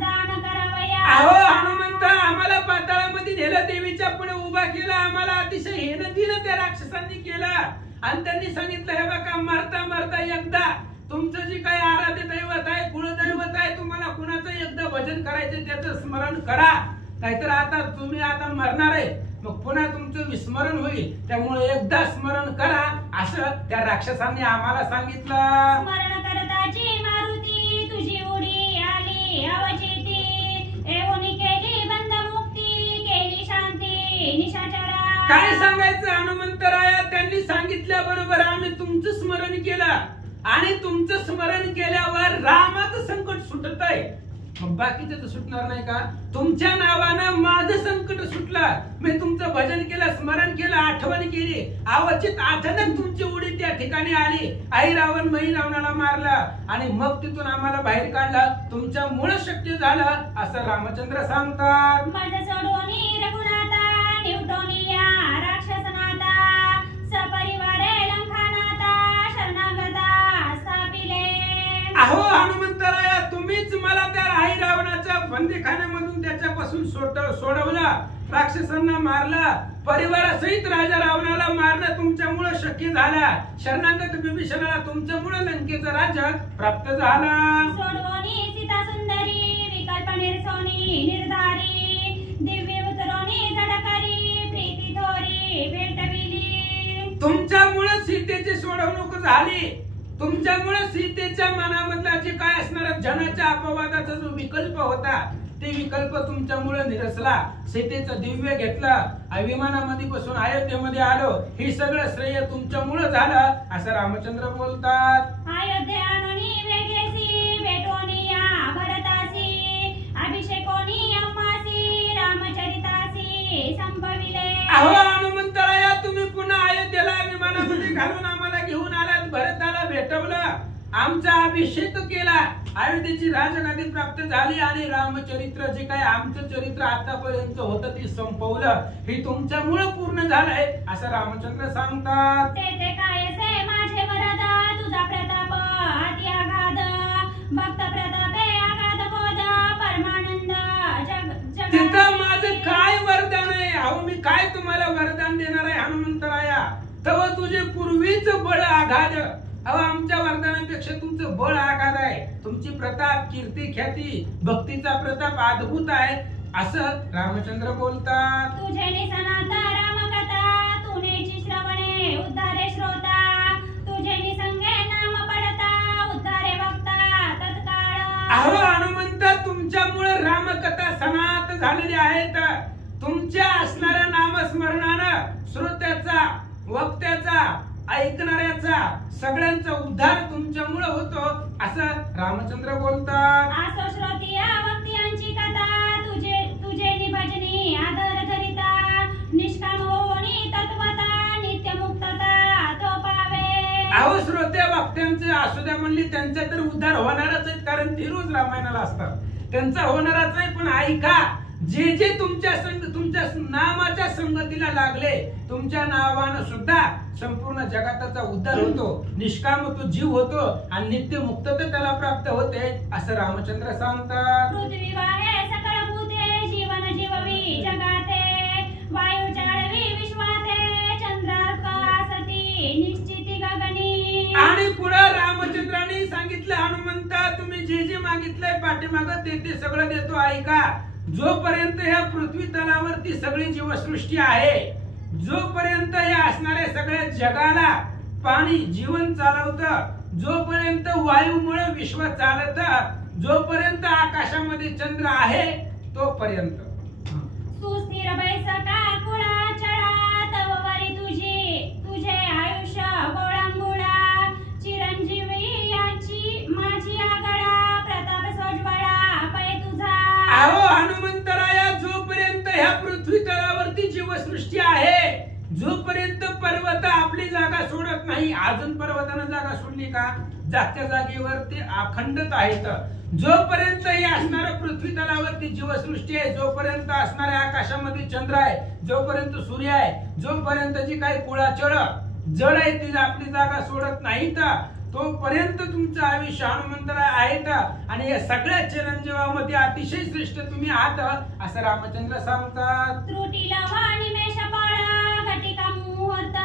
जाण करावया. अहो हनुमंत, आम्हाला पाताळामध्ये नेलं, देवीच्या पुढे उभा केला. आम्हाला अतिशय हेन दिलं त्या राक्षसांनी केलं. आणि त्यांनी सांगितलं, हे बघा, मरता मरता एकदा तुमचं जे काही आराध्य दैवत आहे, कुळदैवत आहे, तुम्हाला कुणाचं एकदा भजन करायचं, त्याचं स्मरण करा. नाहीतर आता तुम्ही आता मरणार आहे, मग पुन्हा तुमचं विस्मरण होईल. त्यामुळे एकदा स्मरण करा असं त्या राक्षसांनी आम्हाला सांगितलं. स्मरण करताची मारुती, तुझी काय सांगायचं हनुमंतराया, त्यांनी सांगितल्याबरोबर आम्ही तुमचं स्मरण केलं आणि तुमचं स्मरण केल्यावर रामाचं संकट सुटत आहे, मग बाकीचं तर सुटणार नाही का? तुमच्या नावानं माझं संकट सुटलं, मी तुमचं भजन केलं, स्मरण केलं, आठवण केली, अवचित अचानक तुमची उडी त्या ठिकाणी आली, आई रावण मही रावणाला मारला आणि मग तिथून आम्हाला बाहेर काढलं, तुमच्यामुळे शक्य झालं असं रामचंद्र सांगतात. मज सोडोनी रघुनाथा निवटोनी या राक्षसनाथा सपरिवारे लंकानाथा शरणागता स्थापिले. अहो हनुमंतराया, तुम्हीच मला त्या आई रावणाच्या बंदीखान्यामधून त्याच्यापासून सोडवलं, राक्षसांना मारला, परिवारासहित राजा रावणाला मारणं तुमच्यामुळे शक्य झालं, शरणागत विभीषणाला तुमच्यामुळे लंकेचं राज्य प्राप्त झालं. सोडवोनी सीता सुंदरी विकल्प निर्सोनी निर्धारी दिव्य उतरोनी झडकरी प्रीती थोरी भेटविली. तुमच्यामुळे सीतेची सोडवणूक झाली, तुमच्यामुळे सीतेच्या मनामधला जे काय असणारा जनाच्या अपवादाचा जो विकल्प होता ते विकल्प तुमच्यामुळे निरसला, सीतेचं दिव्य घेतलं, विमानामध्ये बसून अयोध्येमध्ये आलो, हे सगळं श्रेय तुमच्यामुळे झालं असं रामचंद्र बोलतात. अयोध्यानोनी वेगेसी भेटोनी या भरतासी अभिषेकोनी अम्मासी रामचरितासी संभविले. अहो हनुमंतराया, तुम्ही पुन्हा अयोध्येला विमानामध्ये घालून आम्हाला घेऊन आलात, भरताला भेटवलं, आमचा अभिषेक केला, अयोध्येची राजगादी प्राप्त झाली आणि रामचरित्र जे काय आमचं चरित्र आतापर्यंत होतं ते संपवलं, हे तुमच्यामुळे पूर्ण झालंय असं रामचंद्र सांगतात. तेथे कायसे माझे वरदा तुझा प्रताप अति आगाध भक्त प्रतापे आगाध बोध परमानंद जग तिथं माझं काय वरदान आहे? अहो मी काय तुम्हाला वरदान देणार आहे हनुमंतराया? तेव्हा तुझे पूर्वीच बळ आघात, अहो आमच्या वरदानापेक्षा तुमचं बळ आघात आहे, तुमची प्रताप कीर्ती ख्याती भक्तीचा प्रताप अद्भुत आहे असं रामचंद्र बोलतात. तुझे निसनात रामकथा तुनेची श्रवणे उद्धारे श्रोता तुझे निसंगे नाम पडता उद्धारे वक्ता तत्काळ. अहो हनुमंत, तुमच्यामुळे रामकथा सनात झालेल्या आहेत, तुमच्या असणाऱ्या नामस्मरणानं श्रोत्याचा वक्त्याचा ऐकणाऱ्याचा सगळ्यांचा उद्धार तुमच्यामुळे होतो असं रामचंद्र बोलतात. आसो श्रोतिया वक्त्यांची कथा तुझे निभजनी आदर धरिता निष्काम होनी तत्वता नित्य मुक्तता तो पावे. अहो श्रोत्या वक्त्यांचे असू द्या म्हणली, त्यांचा तर उद्धार होणारच आहे, कारण ते रोज रामायणाला असतात, त्यांचा होणारच आहे, पण ऐका, जे जे तुमच्या नामाच्या संगतीला लागले, तुमच्या नावानं सुद्धा संपूर्ण जगाचा उद्धार होतो, निष्काम तो जीव होतो आणि नित्य मुक्तता त्याला प्राप्त होते असं रामचंद्र सांगतात. पृथ्वी वाहे सकळ भूते जीवन जीववी जगाते वायू चाळवी विश्वाते चंद्राकाशती निश्चिती गगनी. आणि पुढे रामचंद्रांनी सांगितलं, हनुमंता तुम्ही जे जे मागितलंय पाठीमागं ते सगळं देतो, ऐका, जोपर्यंत ह्या पृथ्वी तलावरती सगळी जीवसृष्टी आहे, जोपर्यंत या असणाऱ्या सगळ्या जगाला पाणी जीवन चालवतं, जोपर्यंत वायूमुळे विश्व चालत, जोपर्यंत आकाशामध्ये चंद्र आहे तोपर्यंत सुस्थिर बैसका कुळा चढा तववरी तुझे आयुष्य गोळांबुळा चिरंजीवी याची माझी आगळा प्रताप सोजवळा पै तुझा. अहो हनुमंतराया, जोपर्यंत ह्या पृथ्वी तळावरती जीवसृष्टी आहे, जोपर्यंत पर्वत आपली जागा सोडत नाही, अजून पर्वतानं जागा सोडली का? जागच्या जागेवरती अखंडत आहेत, जोपर्यंत हे असणाऱ्या पृथ्वी तलावरती जीवसृष्टी आहे, जोपर्यंत असणाऱ्या आकाशामध्ये चंद्र आहे, जोपर्यंत सूर्य आहे, जोपर्यंत जी काही कुळाचळ जड आहे ती आपली जागा सोडत नाहीत, तोपर्यंत तुमचं आयुष्य हनुमंतराय आहेत आणि या सगळ्या चिरंजीवामध्ये अतिशय श्रेष्ठ तुम्ही आहात असं रामचंद्र सांगतात. त्रुटीला वाणिमेष पाळा घटिका मुहूर्त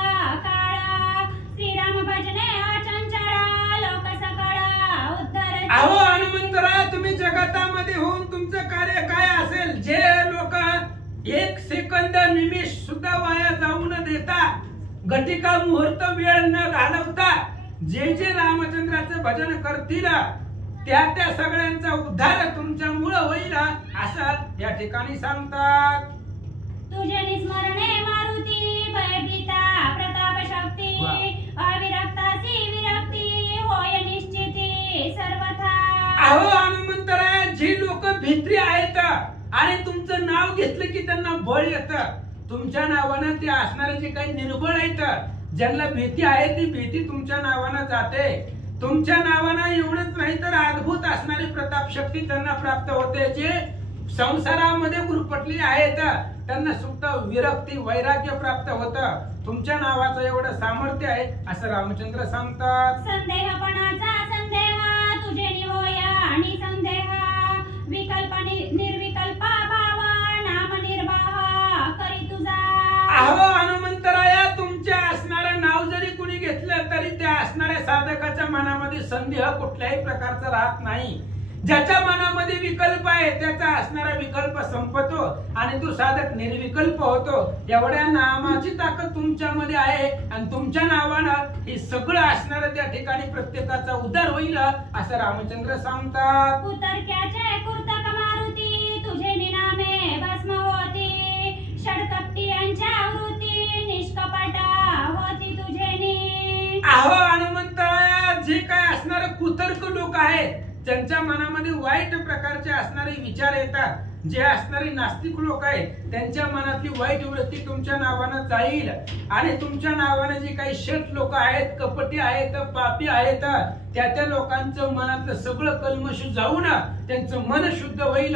काळा श्रीराम भजने अचंचळा लोक सकळा उद्धर. अहो हनुमंतराय, तुम्ही जगतामध्ये होऊन तुमचं कार्य काय असेल, जे लोक एक सेकंद निमिष सुद्धा वाया जाऊ न देता, घटिका मुहूर्त वेळ न घालवता जे जे रामचंद्राचं भजन करतील त्या सगळ्यांचा उद्धार तुमच्यामुळे होईल असं या ठिकाणी सांगतात. तुझे निस्मरणे मारुती भयभीता प्रताप शक्ती अविरक्तासी विरक्ती होय निश्चिती सर्वथा. अहो हनुमंतराया, जी लोक भित्री आहेत आणि तुमचं नाव घेतलं की त्यांना बळ येतं, तुमच्या नावानं ते असणारे जे काही निर्बळ आहेत, ज्यांना भीती आहे ती भीती तुमच्या नावानं जाते. तुमच्या नावानं एवढंच नाही तर अद्भुत असणारी प्रताप शक्ती त्यांना प्राप्त होते. जे संसारामध्ये गुरफटलेले आहेत त्यांना सुप्त विरक्ती वैराग्य प्राप्त होतं. तुमच्या नावाचं एवढं सामर्थ्य आहे असं रामचंद्र सांगतात. संदेहपणाचा संदेह तुझे निहोय आणि संदेह विकल्प निर्विकल्प भाव नाम निर्वाह करी तुझा. अहो हनुमंतराया, तुमच्या असणारं नाव जरी कुणी घेतलं तरी त्या असणाऱ्या साधकाच्या मनामध्ये संदेह कुठल्याही प्रकारचा राहत नाही. ज्याच्या मनामध्ये विकल्प आहे त्याचा असणारा विकल्प संपतो आणि तो साधक निर्विकल्प होतो. एवढ्या नामाची ताकद तुमच्यामध्ये आहे आणि तुमच्या नावानं हे सगळं असणारं त्या ठिकाणी प्रत्येकाचा उद्धार होईल असं रामचंद्र सांगतात. कुतर्क्याचे कुर्तक मारुती तुझे निनामे भस्म होती षडकप्ती यांच्या वृत्ती निष्कपट होती तुझे नी. अहो हनुमंतराया, जे काय असणारे कुतर्क लोक आहेत, ज्यांच्या मनामध्ये वाईट प्रकारचे असणारे विचार येतात, जे असणारे नास्तिक लोक आहेत, त्यांच्या मनातली वाईट वृत्ती तुमच्या नावानं जाईल आणि तुमच्या नावानं जे काही शेठ लोक आहेत, कपटी आहेत, पापी आहेत, त्या लोकांचं मनातलं सगळं कल्मश जाऊन त्यांचं मन शुद्ध होईल.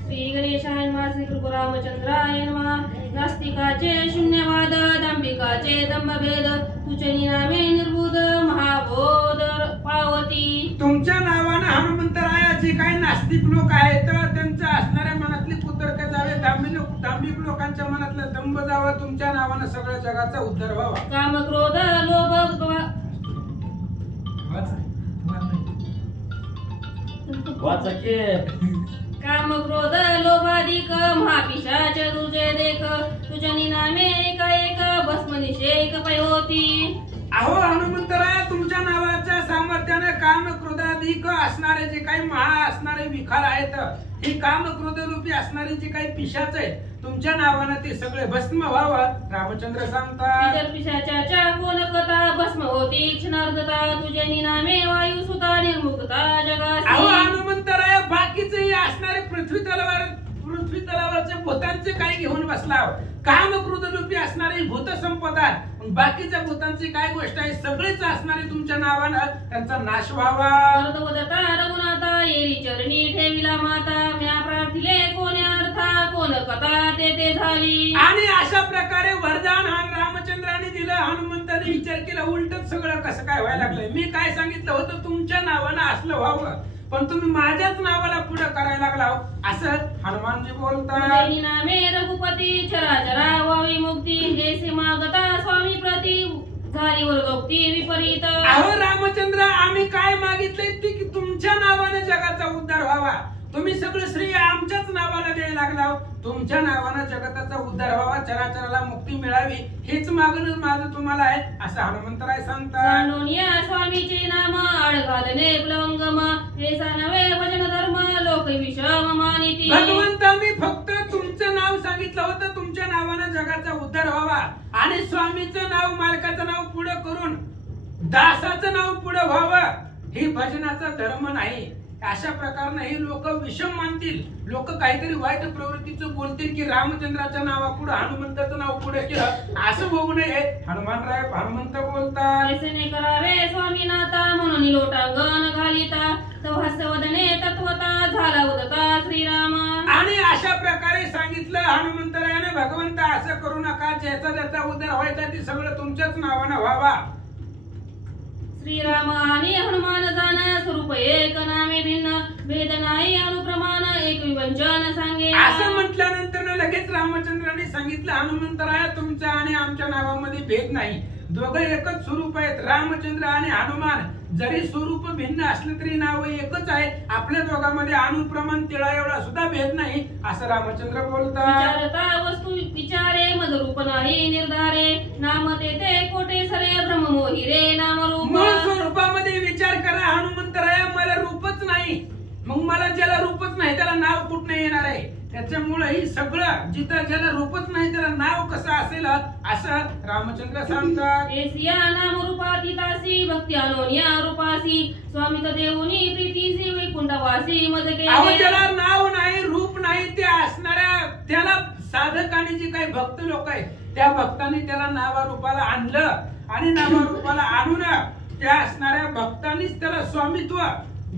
श्री गणेशाय नमः. श्री प्रभू रामचंद्राय नमः. नास्तिकाचे शून्यवाद दांभिकाचे दंभभेद तुझे नामे निर्बुध महाबोध पावती. तुमच्या नावानं हनुमंतराया जे काही नास्तिक लोक आहेत त्यांच्या असणाऱ्या मनातली कुतर्क जावे, दांभिक लोकांच्या मनातलं दंभ जावं, तुमच्या नावानं सगळ्या जगाचा उद्धार व्हावा. काम क्रोध लोभ काम क्रोध लोभाधिक महापिशाच तुझे देख तुझ्या नामे एक भस्म निषेक पै होती. अहो हनुमंतराया, तुमच्या नावाच्या सामर्थ्याने काम क्रोधाधिक असणारे जे काही महा असणारे विखार आहेत, ही काम क्रोधरूपी असणारे जे काही पिशाच आहेत, तुमच्या नावानं ते सगळे भस्म व्हावं रामचंद्र सांगतात. इतर पिशाचाच्या कोण कथा भस्म होती क्षणार्धता तुझे नामे वायू सुता निर्मुक्ता अहो जगासी. हनुमंतराया, बाकीचे असणारे पृथ्वी तलावरचे भूतांचे काही घेऊन बसला. काम क्रोधरूपी असणारी भूत संपदा, बाकीच्या भूतांची काय गोष्ट आहे, सगळेच असणारे तुमच्या नावानं त्यांचा नाश व्हावा. वरदवदता रघुनाथा येरी चरणी ठेविला माता म्या प्रार्थिले कोण अर्था कोण कथा ते झाली. आणि अशा प्रकारे वरदान हा रामचंद्राने दिलं. हनुमंताने विचार केला उलटच सगळं कसं काय व्हायला लागलंय. मी काय सांगितलं होतं तुमच्या नावानं असलं व्हावं, पण तुम्ही माझ्याच नावाला पुढे करायला लागला असं हनुमानजी बोलतात. नामे रघुपती चराचरा वावी मुक्ती जैसे मागता स्वामी प्रती झाली वर्गोक्ती विपरीत. अहो रामचंद्र, आम्ही काय मागितले ते की तुमच्या नावाने जगाचा उद्धार व्हावा. तुम्ही सगळं श्रेय आमच्याच नावाला द्यायला लागला. तुमच्या नावानं जगताचा उद्धार व्हावा, चराचराला मुक्ती मिळावी, हेच मागणं माझं तुम्हाला आहे असं हनुमंतराय सांगतात. स्वामीचे नाम आड घालणे प्लवंगम हेसा नवे भजन धर्म लोक विषम मानिती. भगवंत, मी फक्त तुमचं नाव सांगितलं होतं, तुमच्या नावानं जगाचा उद्धार व्हावा आणि स्वामीचं नाव मालकाचं नाव पुढे करून दासाचं नाव पुढे व्हावं, हे भजनाचा धर्म नाही. अशा प्रकारने हे लोक विषम मानतील, लोक काहीतरी वाईट प्रवृत्तीचं बोलतील की रामचंद्राच्या नावापुढे हनुमंताचं नाव पुढे केलं, असं होऊ नये. हनुमंत बोलतात ऐसे नाही करावे स्वामीनाथा म्हणून लोटांगण घालिता तो हसवदने तत्वता झाला उदता श्रीराम. आणि अशा प्रकारे सांगितलं हनुमंतरायाने, भगवंत असं करू नका, ज्याचा उद्धार व्हायचा ते सगळं तुमच्याच नावानं व्हावा. श्रीराम आणि हनुमान जाण स्वरूप एक नामे भिन्न भेद नाही अनुप्रमाण एक विवंचन सांगे. असं म्हटल्यानंतर लगेच रामचंद्राने सांगितलं हनुमंतराया, तुमच्या आणि आमच्या नावामध्ये भेद नाही, दोघं एकच स्वरूप आहेत. रामचंद्र आणि हनुमान जरी स्वरूप भिन्न असले तरी नाव एकच आहे. आपल्या दोघांमध्ये अनुप्रमाण तिळा एवढा सुद्धा भेद नाही असं रामचंद्र बोलतात. विचारता वस्तू विचारे मदरूप नाही निर्धारे नाम ते कोटे सरे ब्रह्ममोही रे नामरूप. मूळ स्वरूपामध्ये विचार करा हनुमंतराया, मला रूपच नाही, मग मला ज्याला रूपच नाही त्याला नाव कुठनं येणार आहे. त्याच्यामुळे ही सगळं जिथं ज्याला रूपच नाही त्याला नाव कसं असेल असं रामचंद्र सांगतात. एसिया नाम रूपातीतासी भक्ती अनोनिया रूपासी स्वामी देऊनी प्रीतीसी वैकुंठवासी मज अहो केले. ज्याला नाव नाही रूप नाही ते असणाऱ्या त्याला साधक आणि जे काही भक्त लोक आहेत त्या भक्तांनी त्याला नावारूपाला आणलं आणि नावारूपाला आणून त्या असणाऱ्या भक्तांनीच त्याला स्वामित्व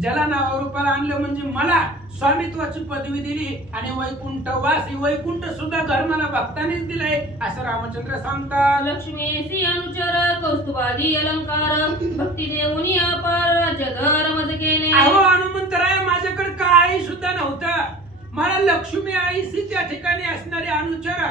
ज्याला नावारूपाला आणलं म्हणजे मला स्वामित्वाची पदवी दिली आणि वैकुंठवासी वैकुंठ सुद्धा घर मला भक्तांनीच दिलंय असं रामचंद्र सांगतात. लक्ष्मीसी अनुचर कौस्तुभादी अलंकार भक्ती देऊनी अपार राज्यधर मज केले. अहो हनुमंतराय माझ्याकडे काही सुद्धा नव्हतं. मला लक्ष्मी आईशी त्या ठिकाणी असणारे अनुचर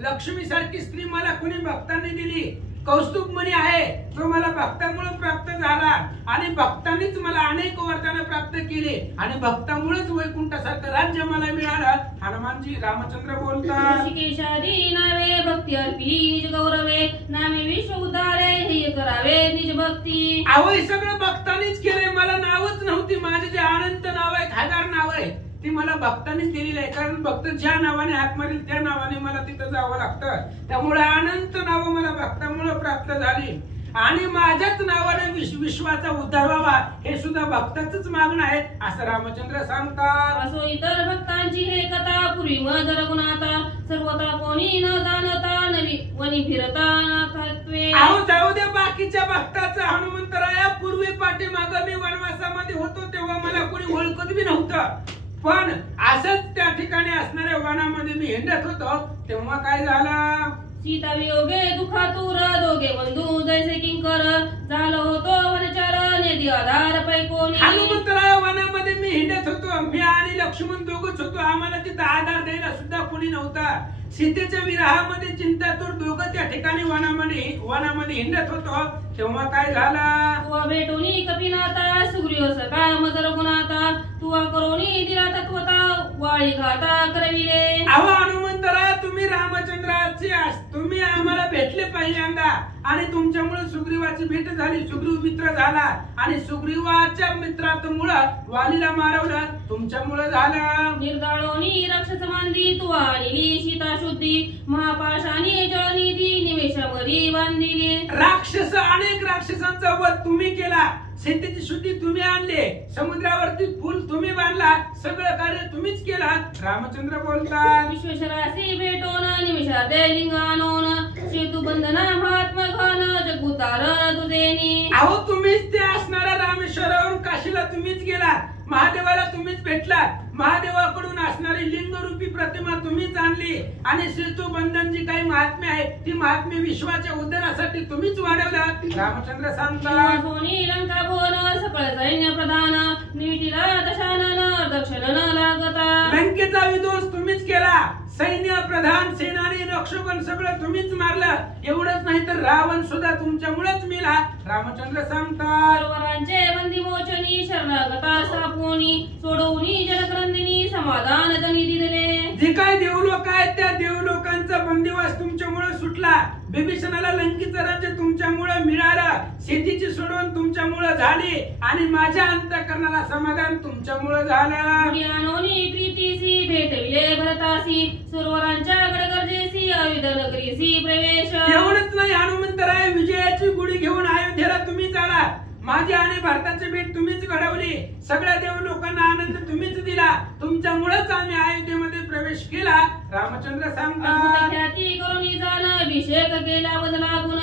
लक्ष्मी सारखी स्त्री मला कुणी भक्तांनी दिली. कौस्तुभ मणी आहे तो मला भक्तामुळे प्राप्त झाला आणि भक्तांनीच मला अनेक वरदानं प्राप्त केली आणि भक्तामुळेच वैकुंठासारखं राज्य मला मिळालं. हनुमानजी रामचंद्र बोलतात. ऋषिकेशादी नावे भक्ती अर्पिली निज गौरवे नामे विश्व उद्धारे हे करावे निज भक्ती. अहो हे सगळं भक्तांनीच केलंय. मला नावच नव्हती. माझे जे अनंत नाव आहेत 1000 नाव आहेत ती मला भक्तांनीच दिलेली आहे. कारण भक्त ज्या नावाने हाक मारेल त्या नावाने मला तिथं जावं लागतं. त्यामुळे अनंत नावं मला भक्तामुळे प्राप्त झाली आणि माझ्याच नावाने विश्वाचा उद्धार व्हावा हे सुद्धा भक्ताचंच मागणं आहे असं रामचंद्र सांगतात. असो इतर भक्तांची हे कथा पूर्वी मज रघुनाथा सर्वता कोणी न जाणता नवी वनी फिरता नाथत्वे. अहो जाऊ दे बाकीच्या भक्ताचं. हनुमंतराया पूर्वी पाठीमागं मी वनवासामध्ये होतो तेव्हा मला कोणी ओळखत बी नव्हतं. पण असंच त्या ठिकाणी असणाऱ्या वनामध्ये मी हिंडत होतो तेव्हा काय झालं. सीता वियोगे दुखातूर दोघे बंधू जैसे किंकर झालो होतो वनचार नेदी आधार पैकोनी. हनुमंतराय वनामध्ये मी हिंडत होतो. मी आणि लक्ष्मण दोघच होतो. आम्हाला तिथं आधार द्यायला सुद्धा कोणी नव्हता. सीतेच्या विरहामध्ये चिंतातूर दोघं त्या ठिकाणी वनामध्ये हिंडत होतो तेव्हा काय झालं. तुवा भेटोनी कपिनाथा सुग्रीव सखा मज रघुनाथा तुवा करोनी दिला तत्वता वाळी घाता करविले. अहो हनुमंतराय तुम्ही रामचंद्राचे तुम्ही आम्हाला भेटले पहिल्यांदा आणि तुमच्यामुळे सुग्रीवाची भेट झाली. सुग्रीव मित्र झाला आणि सुग्रीवाच्या मित्रामुळं वालीला मारवलं तुमच्यामुळे झालं. निर्दाळोनी राक्षस मांदी तुवा आणली सीता शुद्धी महापाशानी जळनिधी निमेषावरी बांधिली. राक्षस अनेक राक्षसांचा वध तुम्ही केला. सीतेची शुद्धी तुम्ही आणले. समुद्रावरती पूल तुम्ही बांधला. सगळं कार्य तुम्हीच केला. रामचंद्र बोलतात. विश्वेश्वरासी भेटोन निमिषात लिंगानोन सेतू बंधना महात्मा घन जगुतारण तुझेनी. अहो तुम्हीच ते असणारा रामेश्वरावरून काशीला तुम्हीच गेला. महादेवाला तुम्हीच भेटला. महादेवाकडून असणारी लिंगरूपी प्रतिमा तुम्हीच आणली आणि सेतू बंधन जी काही महात्म्य आहे ती महात्म्य विश्वाच्या उद्धारासाठी तुम्हीच वाढवलं. रामचंद्र सांगतात. सोनी लंका बोन सकळ सैन्य प्रधान निविटीला दशानन दक्षिणन लागता. लंकेचा विध्वंस तुम्हीच केला. सैन्य प्रधान सेनानी रक्षकन सगळं तुम्हीच मारलं. एवढंच नाही तर रावण सुद्धा तुमच्यामुळेच मेला. रामचंद्र सांगतात. सर्वरांचे बंदी मोचनी शरणागता सापोनी सोडवणी जनक्रंदिनी समाधान जनी दिले. जे काय देवलोक आहेत त्या देवलोकांचा बंदिवास तुमच्यामुळे सुटला. बिभीषणाला लंकेचं राज्य तुमच्यामुळे मिळालं. शेतीची सोडवण तुमच्यामुळे झाली आणि माझ्या अंतःकरणाला समाधान तुमुळे झालं. ज्ञानोनी प्रीतीसी भेटविले भरतासी सुरवरांच्या गडगर्जेसी अयोध्या नगरीसी प्रवेश. एवढंच नाही हनुमंतराय विजयाची गुढी घेऊन अयोध्येला तुम्हीच आला. माझी आणि भारताची भेट तुम्हीच घडवली. सगळ्या देव लोकांना आनंद तुम्हीच दिला. तुमच्यामुळेच आम्ही अयोध्येमध्ये प्रवेश केला. रामचंद्र सांगतात. ख्याती करून जाण अभिषेक केला बदला गुण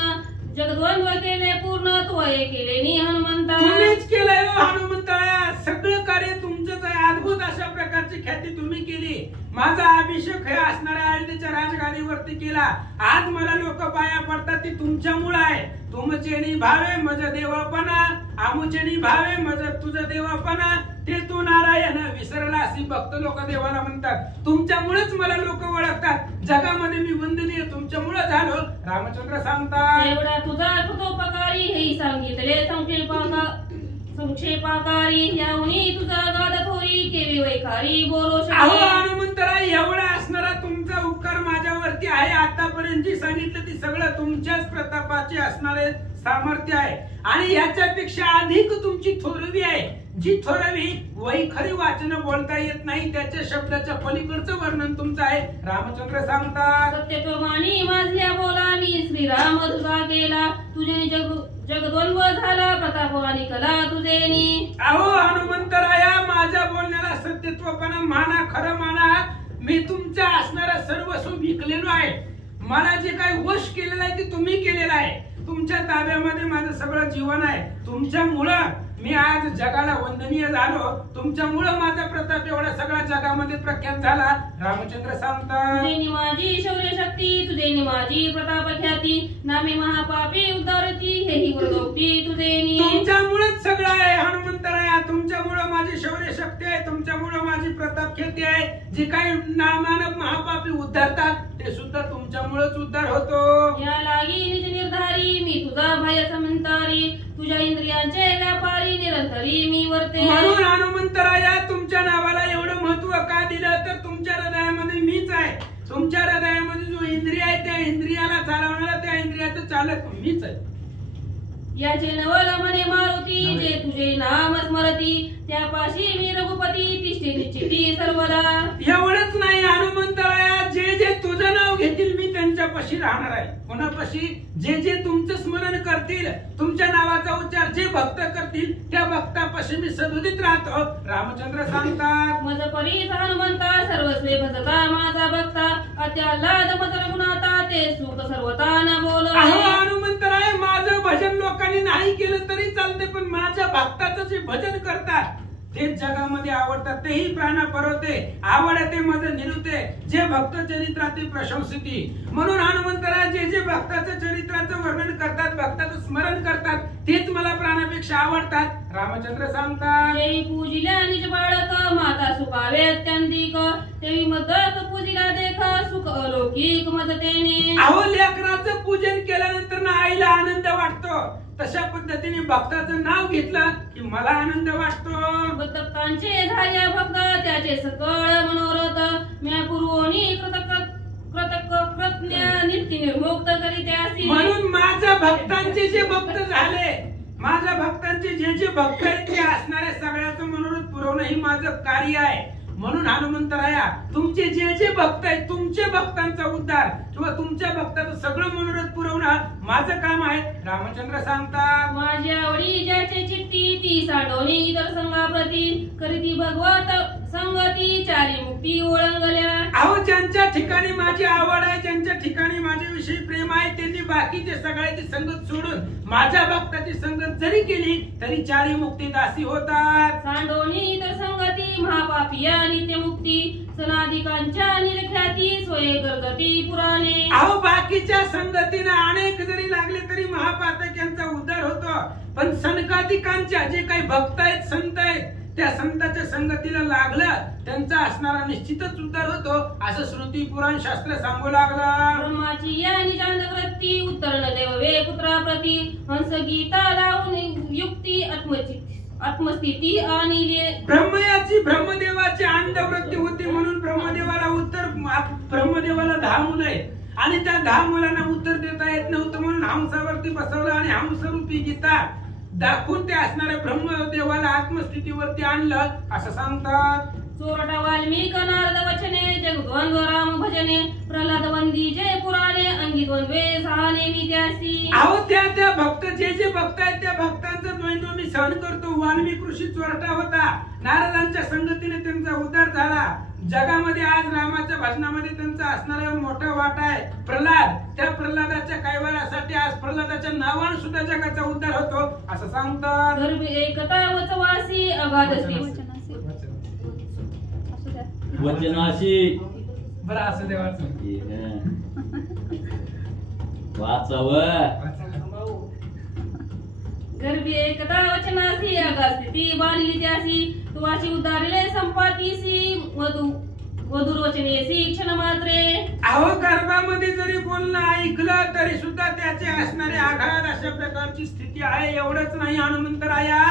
जगद्वंद्व केले पूर्ण त्वये केले नि हनुमंता. तुम्हीच केलंय हनुमंता. सगळं कार्य तुमचंच आहे. अद्भुत अशा प्रकारची ख्याती तुम्ही केली. माझा अभिषेक हे असणाऱ्या अयोध्येच्या राजगादीवरती केला. आज मला लोक पाया पडतात ती तुमच्यामुळे आहे. तुमचेनी भावे मज देवापणा आमुचेनी भावे मज तुझं देवापणा ते तू नारायण विसरला अशी भक्त लोक देवाला म्हणतात. तुमच्यामुळेच मला लोक ओळखतात. जगामध्ये मी वंदनीय तुमच्यामुळे झालो. रामचंद्र सांगतात. एवढा तुझा कृतोपकारी हे सांगितले संक्षेपाकारी याहुनी तुझा गाद थोरी केली वैखारी बोलो. अहो हनुमंतरा एवढा असणारा तुमचा उपकार माझ्यावरती आहे. आतापर्यंत जी सांगितलं ती सगळं तुमच्याच प्रतापाचे असणारे सामर्थ्य आहे आणि याच्यापेक्षा अधिक तुमची थोरवी आहे. जी थोरावी वैखरी वाचन बोलता येत नाही त्याच्या शब्दाच्या पलीकडचं वर्णन तुमचं आहे. रामचंद्र सांगतात सत्यत्ववाणी माझल्या बोला मी श्रीराम तुझा केला तुझे जगद्वंद्व झाला प्रतापवाणी कला तुझेनी. अहो हनुमंतराया माझ्या बोलण्याला सत्यत्वपणा माना, खरं माना. मी तुमच्या असणारा सर्वस्व विकलेलो आहे. मला जे काही वश केलेलं आहे ते तुम्ही केलेलं आहे. तुमच्या ताब्यामध्ये माझं सगळं जीवन आहे. तुमच्यामुळं मी आज जगाला वंदनीय झालो. तुमच्यामुळं माझा प्रताप एवढा सगळ्या जगामध्ये प्रख्यात झाला. रामचंद्र सांगतात तुझे माझी शौर्य शक्ती तुझे माझी प्रताप ख्याती नामे महापापी उद्धारती हेही वरदोक्ती तुझेनी. तुमच्यामुळेच सगळं आहे हनुमंतराया. तुमच्यामुळं माझी शौर्य शक्ती आहे. तुमच्यामुळं माझी प्रताप ख्याती आहे. जे काही नामानव महापापी उद्धारतात ते सुद्धा तुमच्यामुळेच उद्धार होतो. या लागी निज निर्धारी मी तुझा भय समंतारी तुझ्या इंद्रियांचे व्यापारी निरंतरी मी वर्ते. म्हणून हनुमंतराया तुमच्या नावाला एवढं महत्व का दिलं तर तुमच्या हृदयामध्ये मीच आहे. तुमच्या हृदयामध्ये जो इंद्रिय आहे त्या इंद्रियाला चालवणारा त्या इंद्रियाचं चालक मीच आहे. याचे नवल मने मारुती जे तुझे नाम स्मरती त्यापाशी मी रघुपती तिष्ठे निश्चिती सर्वदा. एवढंच नाही हनुमंतराया जे जे तुझं नाव घेतील मी त्यांच्यापाशी राहणार आहे. कोणापाशी? जे जे तुमचं स्मरण करतील तुमच्या नावाचा उच्चार जे भक्त करतील त्या भक्तापाशी मी सदुदित राहतो. रामचंद्र सांगतात मज परी हनुमंता सर्वस्वे भजता माझा भक्ता अत्याल्हाद मज रघुनाथा ते सुख सर्वता न बोल. अहो हनुमंतराय माझं भजन लोकांनी नाही केलं तरी चालते पण माझ्या भक्ताचं जे भजन करतात तेच जगामध्ये आवडतात. तेही प्राणा परवते आवडते मज निरुते जे भक्त चरित्रातील प्रशंसिती. म्हणून हनुमंतराय जे जे भक्ताचं चरित्राचं वर्णन करतात भक्ताचं स्मरण करतात तेच मला प्राणापेक्षा आवडतात. रामचंद्र सांगतात जय पूजिल्या निज बाळक माता सुखावे अत्यंतिक तेवी मदत पूजिला देखा सुख अलौकिक मदतेने. अहो लेकराचं पूजन केल्यानंतर ना आईला आनंद वाटतो. तशा पद्धतीने भक्ताचं नाव घेतलं की मला आनंद वाटतो. भक्तांचे झाल्या भक्त त्याचे सकळ मनोरथ म्या पूर्वोनी कृतज्ञ नित्य निर्मुक्त करीत्यासी. म्हणून माझ्या भक्तांचे जे भक्त झाले माझ्या भक्तांचे जे जे भक्त आहेत ते असणाऱ्या सगळ्याचं मनोरथ पुरवणं ही माझं कार्य आहे. म्हणून हनुमंतराया तुमचे जे जे भक्त आहेत तुमच्या भक्तांचा उद्धार किंवा तुमच्या भक्ताचं सगळं मनोरथ पुरवणं माझं काम आहे. रामचंद्र सांगतात माझ्या आवडी ज्याचे चित्ती ती सांडोनी इतर संगाप्रती करीती भगवत संगती चारी मुक्ती ओळंगल्या. अहो ज्यांच्या ठिकाणी माझी आवड आहे ज्यांच्या ठिकाणी माझ्याविषयी प्रेम आहे त्यांनी बाकीचे सगळ्याची संगत सोडून माझ्या भक्ताची संगत जरी केली तरी चारी मुक्ती दासी होतात. सांडोनी इतर संगती महापापिया नित्य मुक्ती सनादिकांच्या निरख्याती स्वये गर्गती पुराणे. अहो बाकीच्या संगतीनं अनेक जरी लागले तरी महापातक्यांचा उद्धार होतो पण सनकादिकांच्या जे काही भक्त आहेत संत आहेत त्या संतांच्या संगतीला लागलं त्यांचा असणारा निश्चितच उद्धार होतो असं श्रुती पुराण शास्त्र सांगू लागला. ब्रह्माची या निजांतवृत्ती उत्तरण देव वे पुत्राप्रती हंस गीता लावून युक्ती आत्मस्थिती आणि ब्रह्मयाची ब्रह्मदेवाची अंधवृत्ती होती म्हणून ब्रह्मदेवाला 10 मुलं आहेत आणि त्या 10 मुलांना उत्तर देता येत नव्हतं म्हणून हंसावरती बसवलं आणि हंसरूपी गीता दाखवून ते असणाऱ्या ब्रह्मदेवाला आत्मस्थितीवरती आणलं असं सांगतात. चोरटा वाल्मिक नारद वचने जगद्वंद्व राम भजने प्रल्हाद वंदी जय पुराणे अंगी द्वंद्वे सहाने विद्यासी. अहो त्या भक्त जे जे भक्त आहेत त्या भक्तांचा द्वंद्व मी सहन करतो. वाल्मिक ऋषी चोरटा होता नारदांच्या संगतीने त्यांचा उद्धार झाला. जगामध्ये आज रामाच्या भजनामध्ये त्यांचा असणारा मोठा वाटा आहे. प्रल्हाद त्या प्रल्हादाच्या कैवारासाठी आज प्रल्हादाच्या नावाने सुद्धा जगाचा उद्धार होतो असं सांगतात. गर्भ एकता वचवासी अगाध वचनाशी बरं असं देवाचं वाचावं गर्भी एकता वचनासी अगास्थिती बांधली त्यासी तुवाशी उद्धारले संपातीसी वधुर वचनेसी क्षण मात्रे. अहो गर्भामध्ये जरी बोलणं ऐकलं तरी सुद्धा त्याचे असणारे आघात अशा प्रकारची स्थिती आहे. एवढंच नाही हनुमंतराया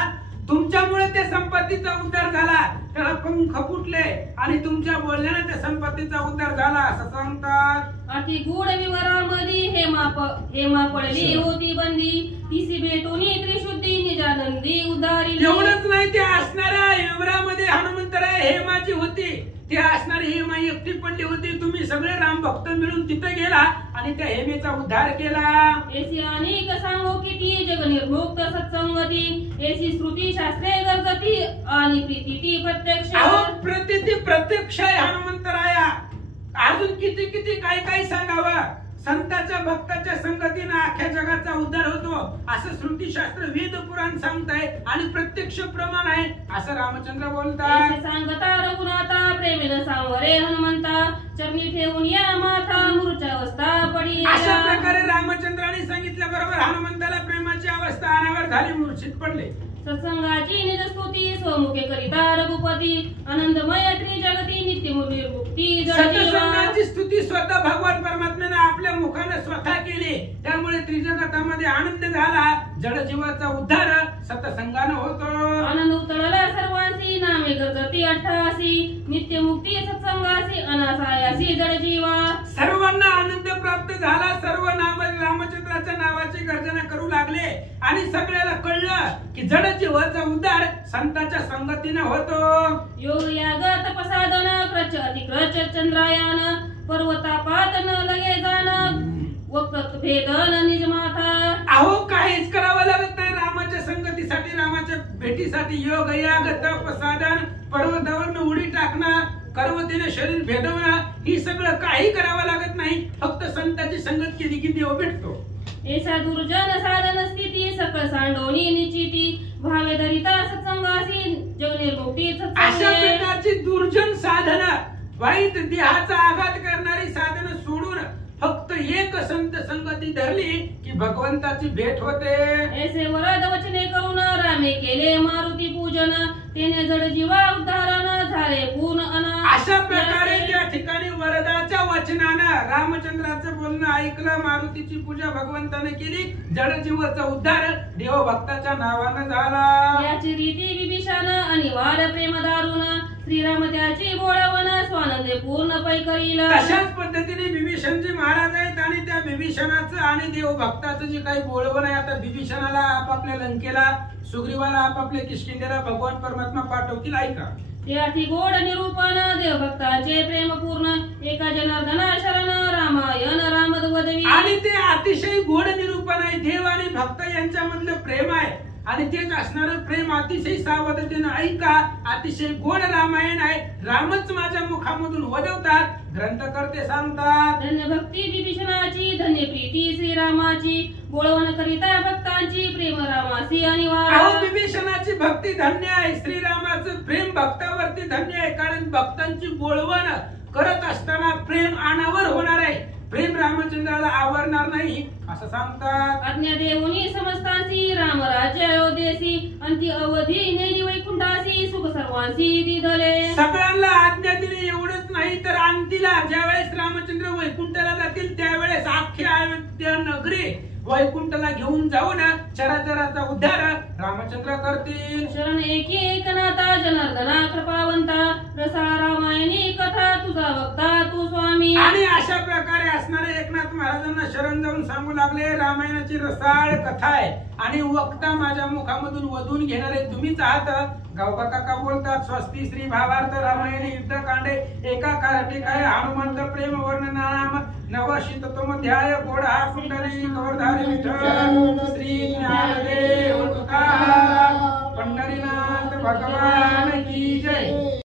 तुमच्यामुळे त्या संपत्तीचा उद्धार झाला. त्याला पंख फुटले आणि तुमच्या बोलण्याने त्या संपत्तीचा उद्धार झाला असं सांगतात. अति गूढ विवरामधी हेमा पडली होती बंदी, तिसी भेटूनी त्रिशुद्धी निजानंदी उदारी. एवढंच नाही, ते असणाऱ्या विवरामध्ये हनुमंतराय हेमाची होती. ते असणारी हेमा एकटी पडली होती. तुम्ही सगळे राम भक्त मिळून तिथे गेला आणि त्या हेमेचा उद्धार केला. एसी अनेक सांगो किती जग निर्मुक्त सत्संगती, एसी श्रुती शास्त्रे गरजती आणि प्रीती ती प्रत्यक्ष. अहो प्रतीती प्रत्यक्ष आहे हनुमंतराया. अजून किती किती काय काय सांगावं. संताच्या भक्ताच्या संगतीने अख्ख्या जगाचा उद्धार होतो असं श्रुतीशास्त्र वेद पुराण सांगताय आणि प्रत्यक्ष प्रमाण आहे असं रामचंद्र बोलतात. एसी सांगता रघुनाथा प्रेमेन सांवरे हनुमंता, चरणी ठेवून या माथा मूर्छा अवस्था पडी. अशा प्रकारे रामचंद्राने सांगितल्या बरोबर हनुमंताला प्रेमाची अवस्था अनावर झाली, मूर्छित पडले. सत्संगाची निजस्तुती स्वमुखे करिता रघुपती, आनंदमय त्रिजगती नित्य निर्मुक्ती सत्संगाची स्तुती स्वतः भगवान परमात्म्याने आपल्या मुखाने स्वतः केली. त्यामुळे त्रिजगतामध्ये आनंद झाला. जड जीवाचा उद्धार सत्संगाने होतो. आनंद उतरला सर्वांसी, नामे गरजती अठ्ठासी, नित्य मुक्ती सत्संगासी अनासायासी जड जीवा. सर्वांना आनंद प्राप्त झाला. सर्व नाम रामचंद्राच्या नावाची गर्जना करू लागले आणि सगळ्याला कळलं की जड जीवाचा उद्धार संतांच्या संगतीने होतो. योग याग तपसाधन क्रच अतिक्रच चंद्रायन, पर्वतापात न लये जाण वक्रत भेदन निज माथा. अहो काहीच करावं लागत नाही रामाच्या संगतीसाठी, रामाच्या भेटीसाठी. योग याग तप साधन, पर्वतावरनं उडी टाकणं, कर्वतीने शरीर भेदवणं, ही सगळं काही करावं लागत नाही. फक्त संतांची संगत केली की देव भेटतो. ऐसा दुर्जन साधन स्थिती सकळ सांडोनी निचिती, भावे धरिता सत्संगासी जग निर्मुक्ती अशा सत्संगे. प्रकारची दुर्जन साधना, वाईट देहाचा आघात करणारी साधनं सोडून फक्त एक संत संगती धरली की भगवंताची भेट होते. ऐसे वरद वचने करून रामे केले मारुती पूजन, तेने जड जीवा उद्धारण झाले पूर्ण अना. अशा प्रकारे त्या ठिकाणी वरदाच्या वचनानं रामचंद्राचं बोलणं ऐकलं, मारुतीची पूजा भगवंताने केली, जड जीवाचा उद्धार देव भक्ताच्या नावानं झाला. याची रीती विभीषण अनिवार्य प्रेम दारुण, श्रीराम त्याची बोळवण स्वानंदे पूर्ण पै करील. तशाच पद्धतीने विभीषणजी महाराज आहेत आणि त्या विभीषणाचं आणि देव भक्ताचं जे काही बोलवण आहे, आता विभीषणाला आपापल्या लंकेला, सुग्रीवाला आपापल्या किष्किंधेला भगवान परमात्मा पाठवतील. ऐका ते अति गोड निरूपण देवभक्तांचे प्रेम पूर्ण, एका जनार्दना शरण रामायण रामदवदवी. आणि ते अतिशय गोड निरूपण आहे. देव आणि भक्त यांच्यामधलं प्रेम आहे आणि तेच असणारं प्रेम अतिशय सावधतेनं ऐका. अतिशय गोड रामायण आहे. रामच माझ्या मुखामधून वदवतात, ग्रंथकर्ते सांगतात. धन्य भक्ती विभीषणाची, धन्य प्रीती श्रीरामाची, बोळवण करिता भक्तांची प्रेम रामासी अनिवार्य. अहो विभीषणाची भक्ती धन्य आहे, श्रीरामाचं प्रेम भक्तावरती धन्य आहे. कारण भक्तांची बोळवण करत असताना प्रेम अनावर होणार आहे, प्रेम रामचंद्राला आवरणार नाही असं सांगतात. आज्ञा देऊनी समस्तांसी राम राज्य अयोध्येसी, अंती अवधी नेली वैकुंठासी सुख सर्वांसी दिधले. सगळ्यांना आज्ञा दिली. एवढंच नाही तर अंतीला ज्यावेळेस रामचंद्र वैकुंठाला जातील त्यावेळेस अख्ख्या अयोध्या नगरी वैकुंठला घेऊन जाऊन चराचराचा उद्धार रामचंद्र करतील. शरण एकी एकनाथा जनार्दना कृपावंता, रसाळ रामायणी कथा तुझा वक्ता तू स्वामी. आणि अशा प्रकारे असणारे एकनाथ महाराजांना शरण जाऊन सांगू लागले, रामायणाची रसाळ कथा आहे आणि वक्ता माझ्या मुखामधून वधून घेणारे तुम्हीच आहात. गावबा काका बोलतात, स्वस्ती श्री भावार्थ रामायणी युद्धकांडे एका कार्तिकाय हनुमंत प्रेम वर्णनाम नवशीतमोध्याय. गोड हा पुंडरी गौरधारी विठ्ठल श्री ज्ञानदेव तुकाराम पंढरीनाथ भगवान की जय.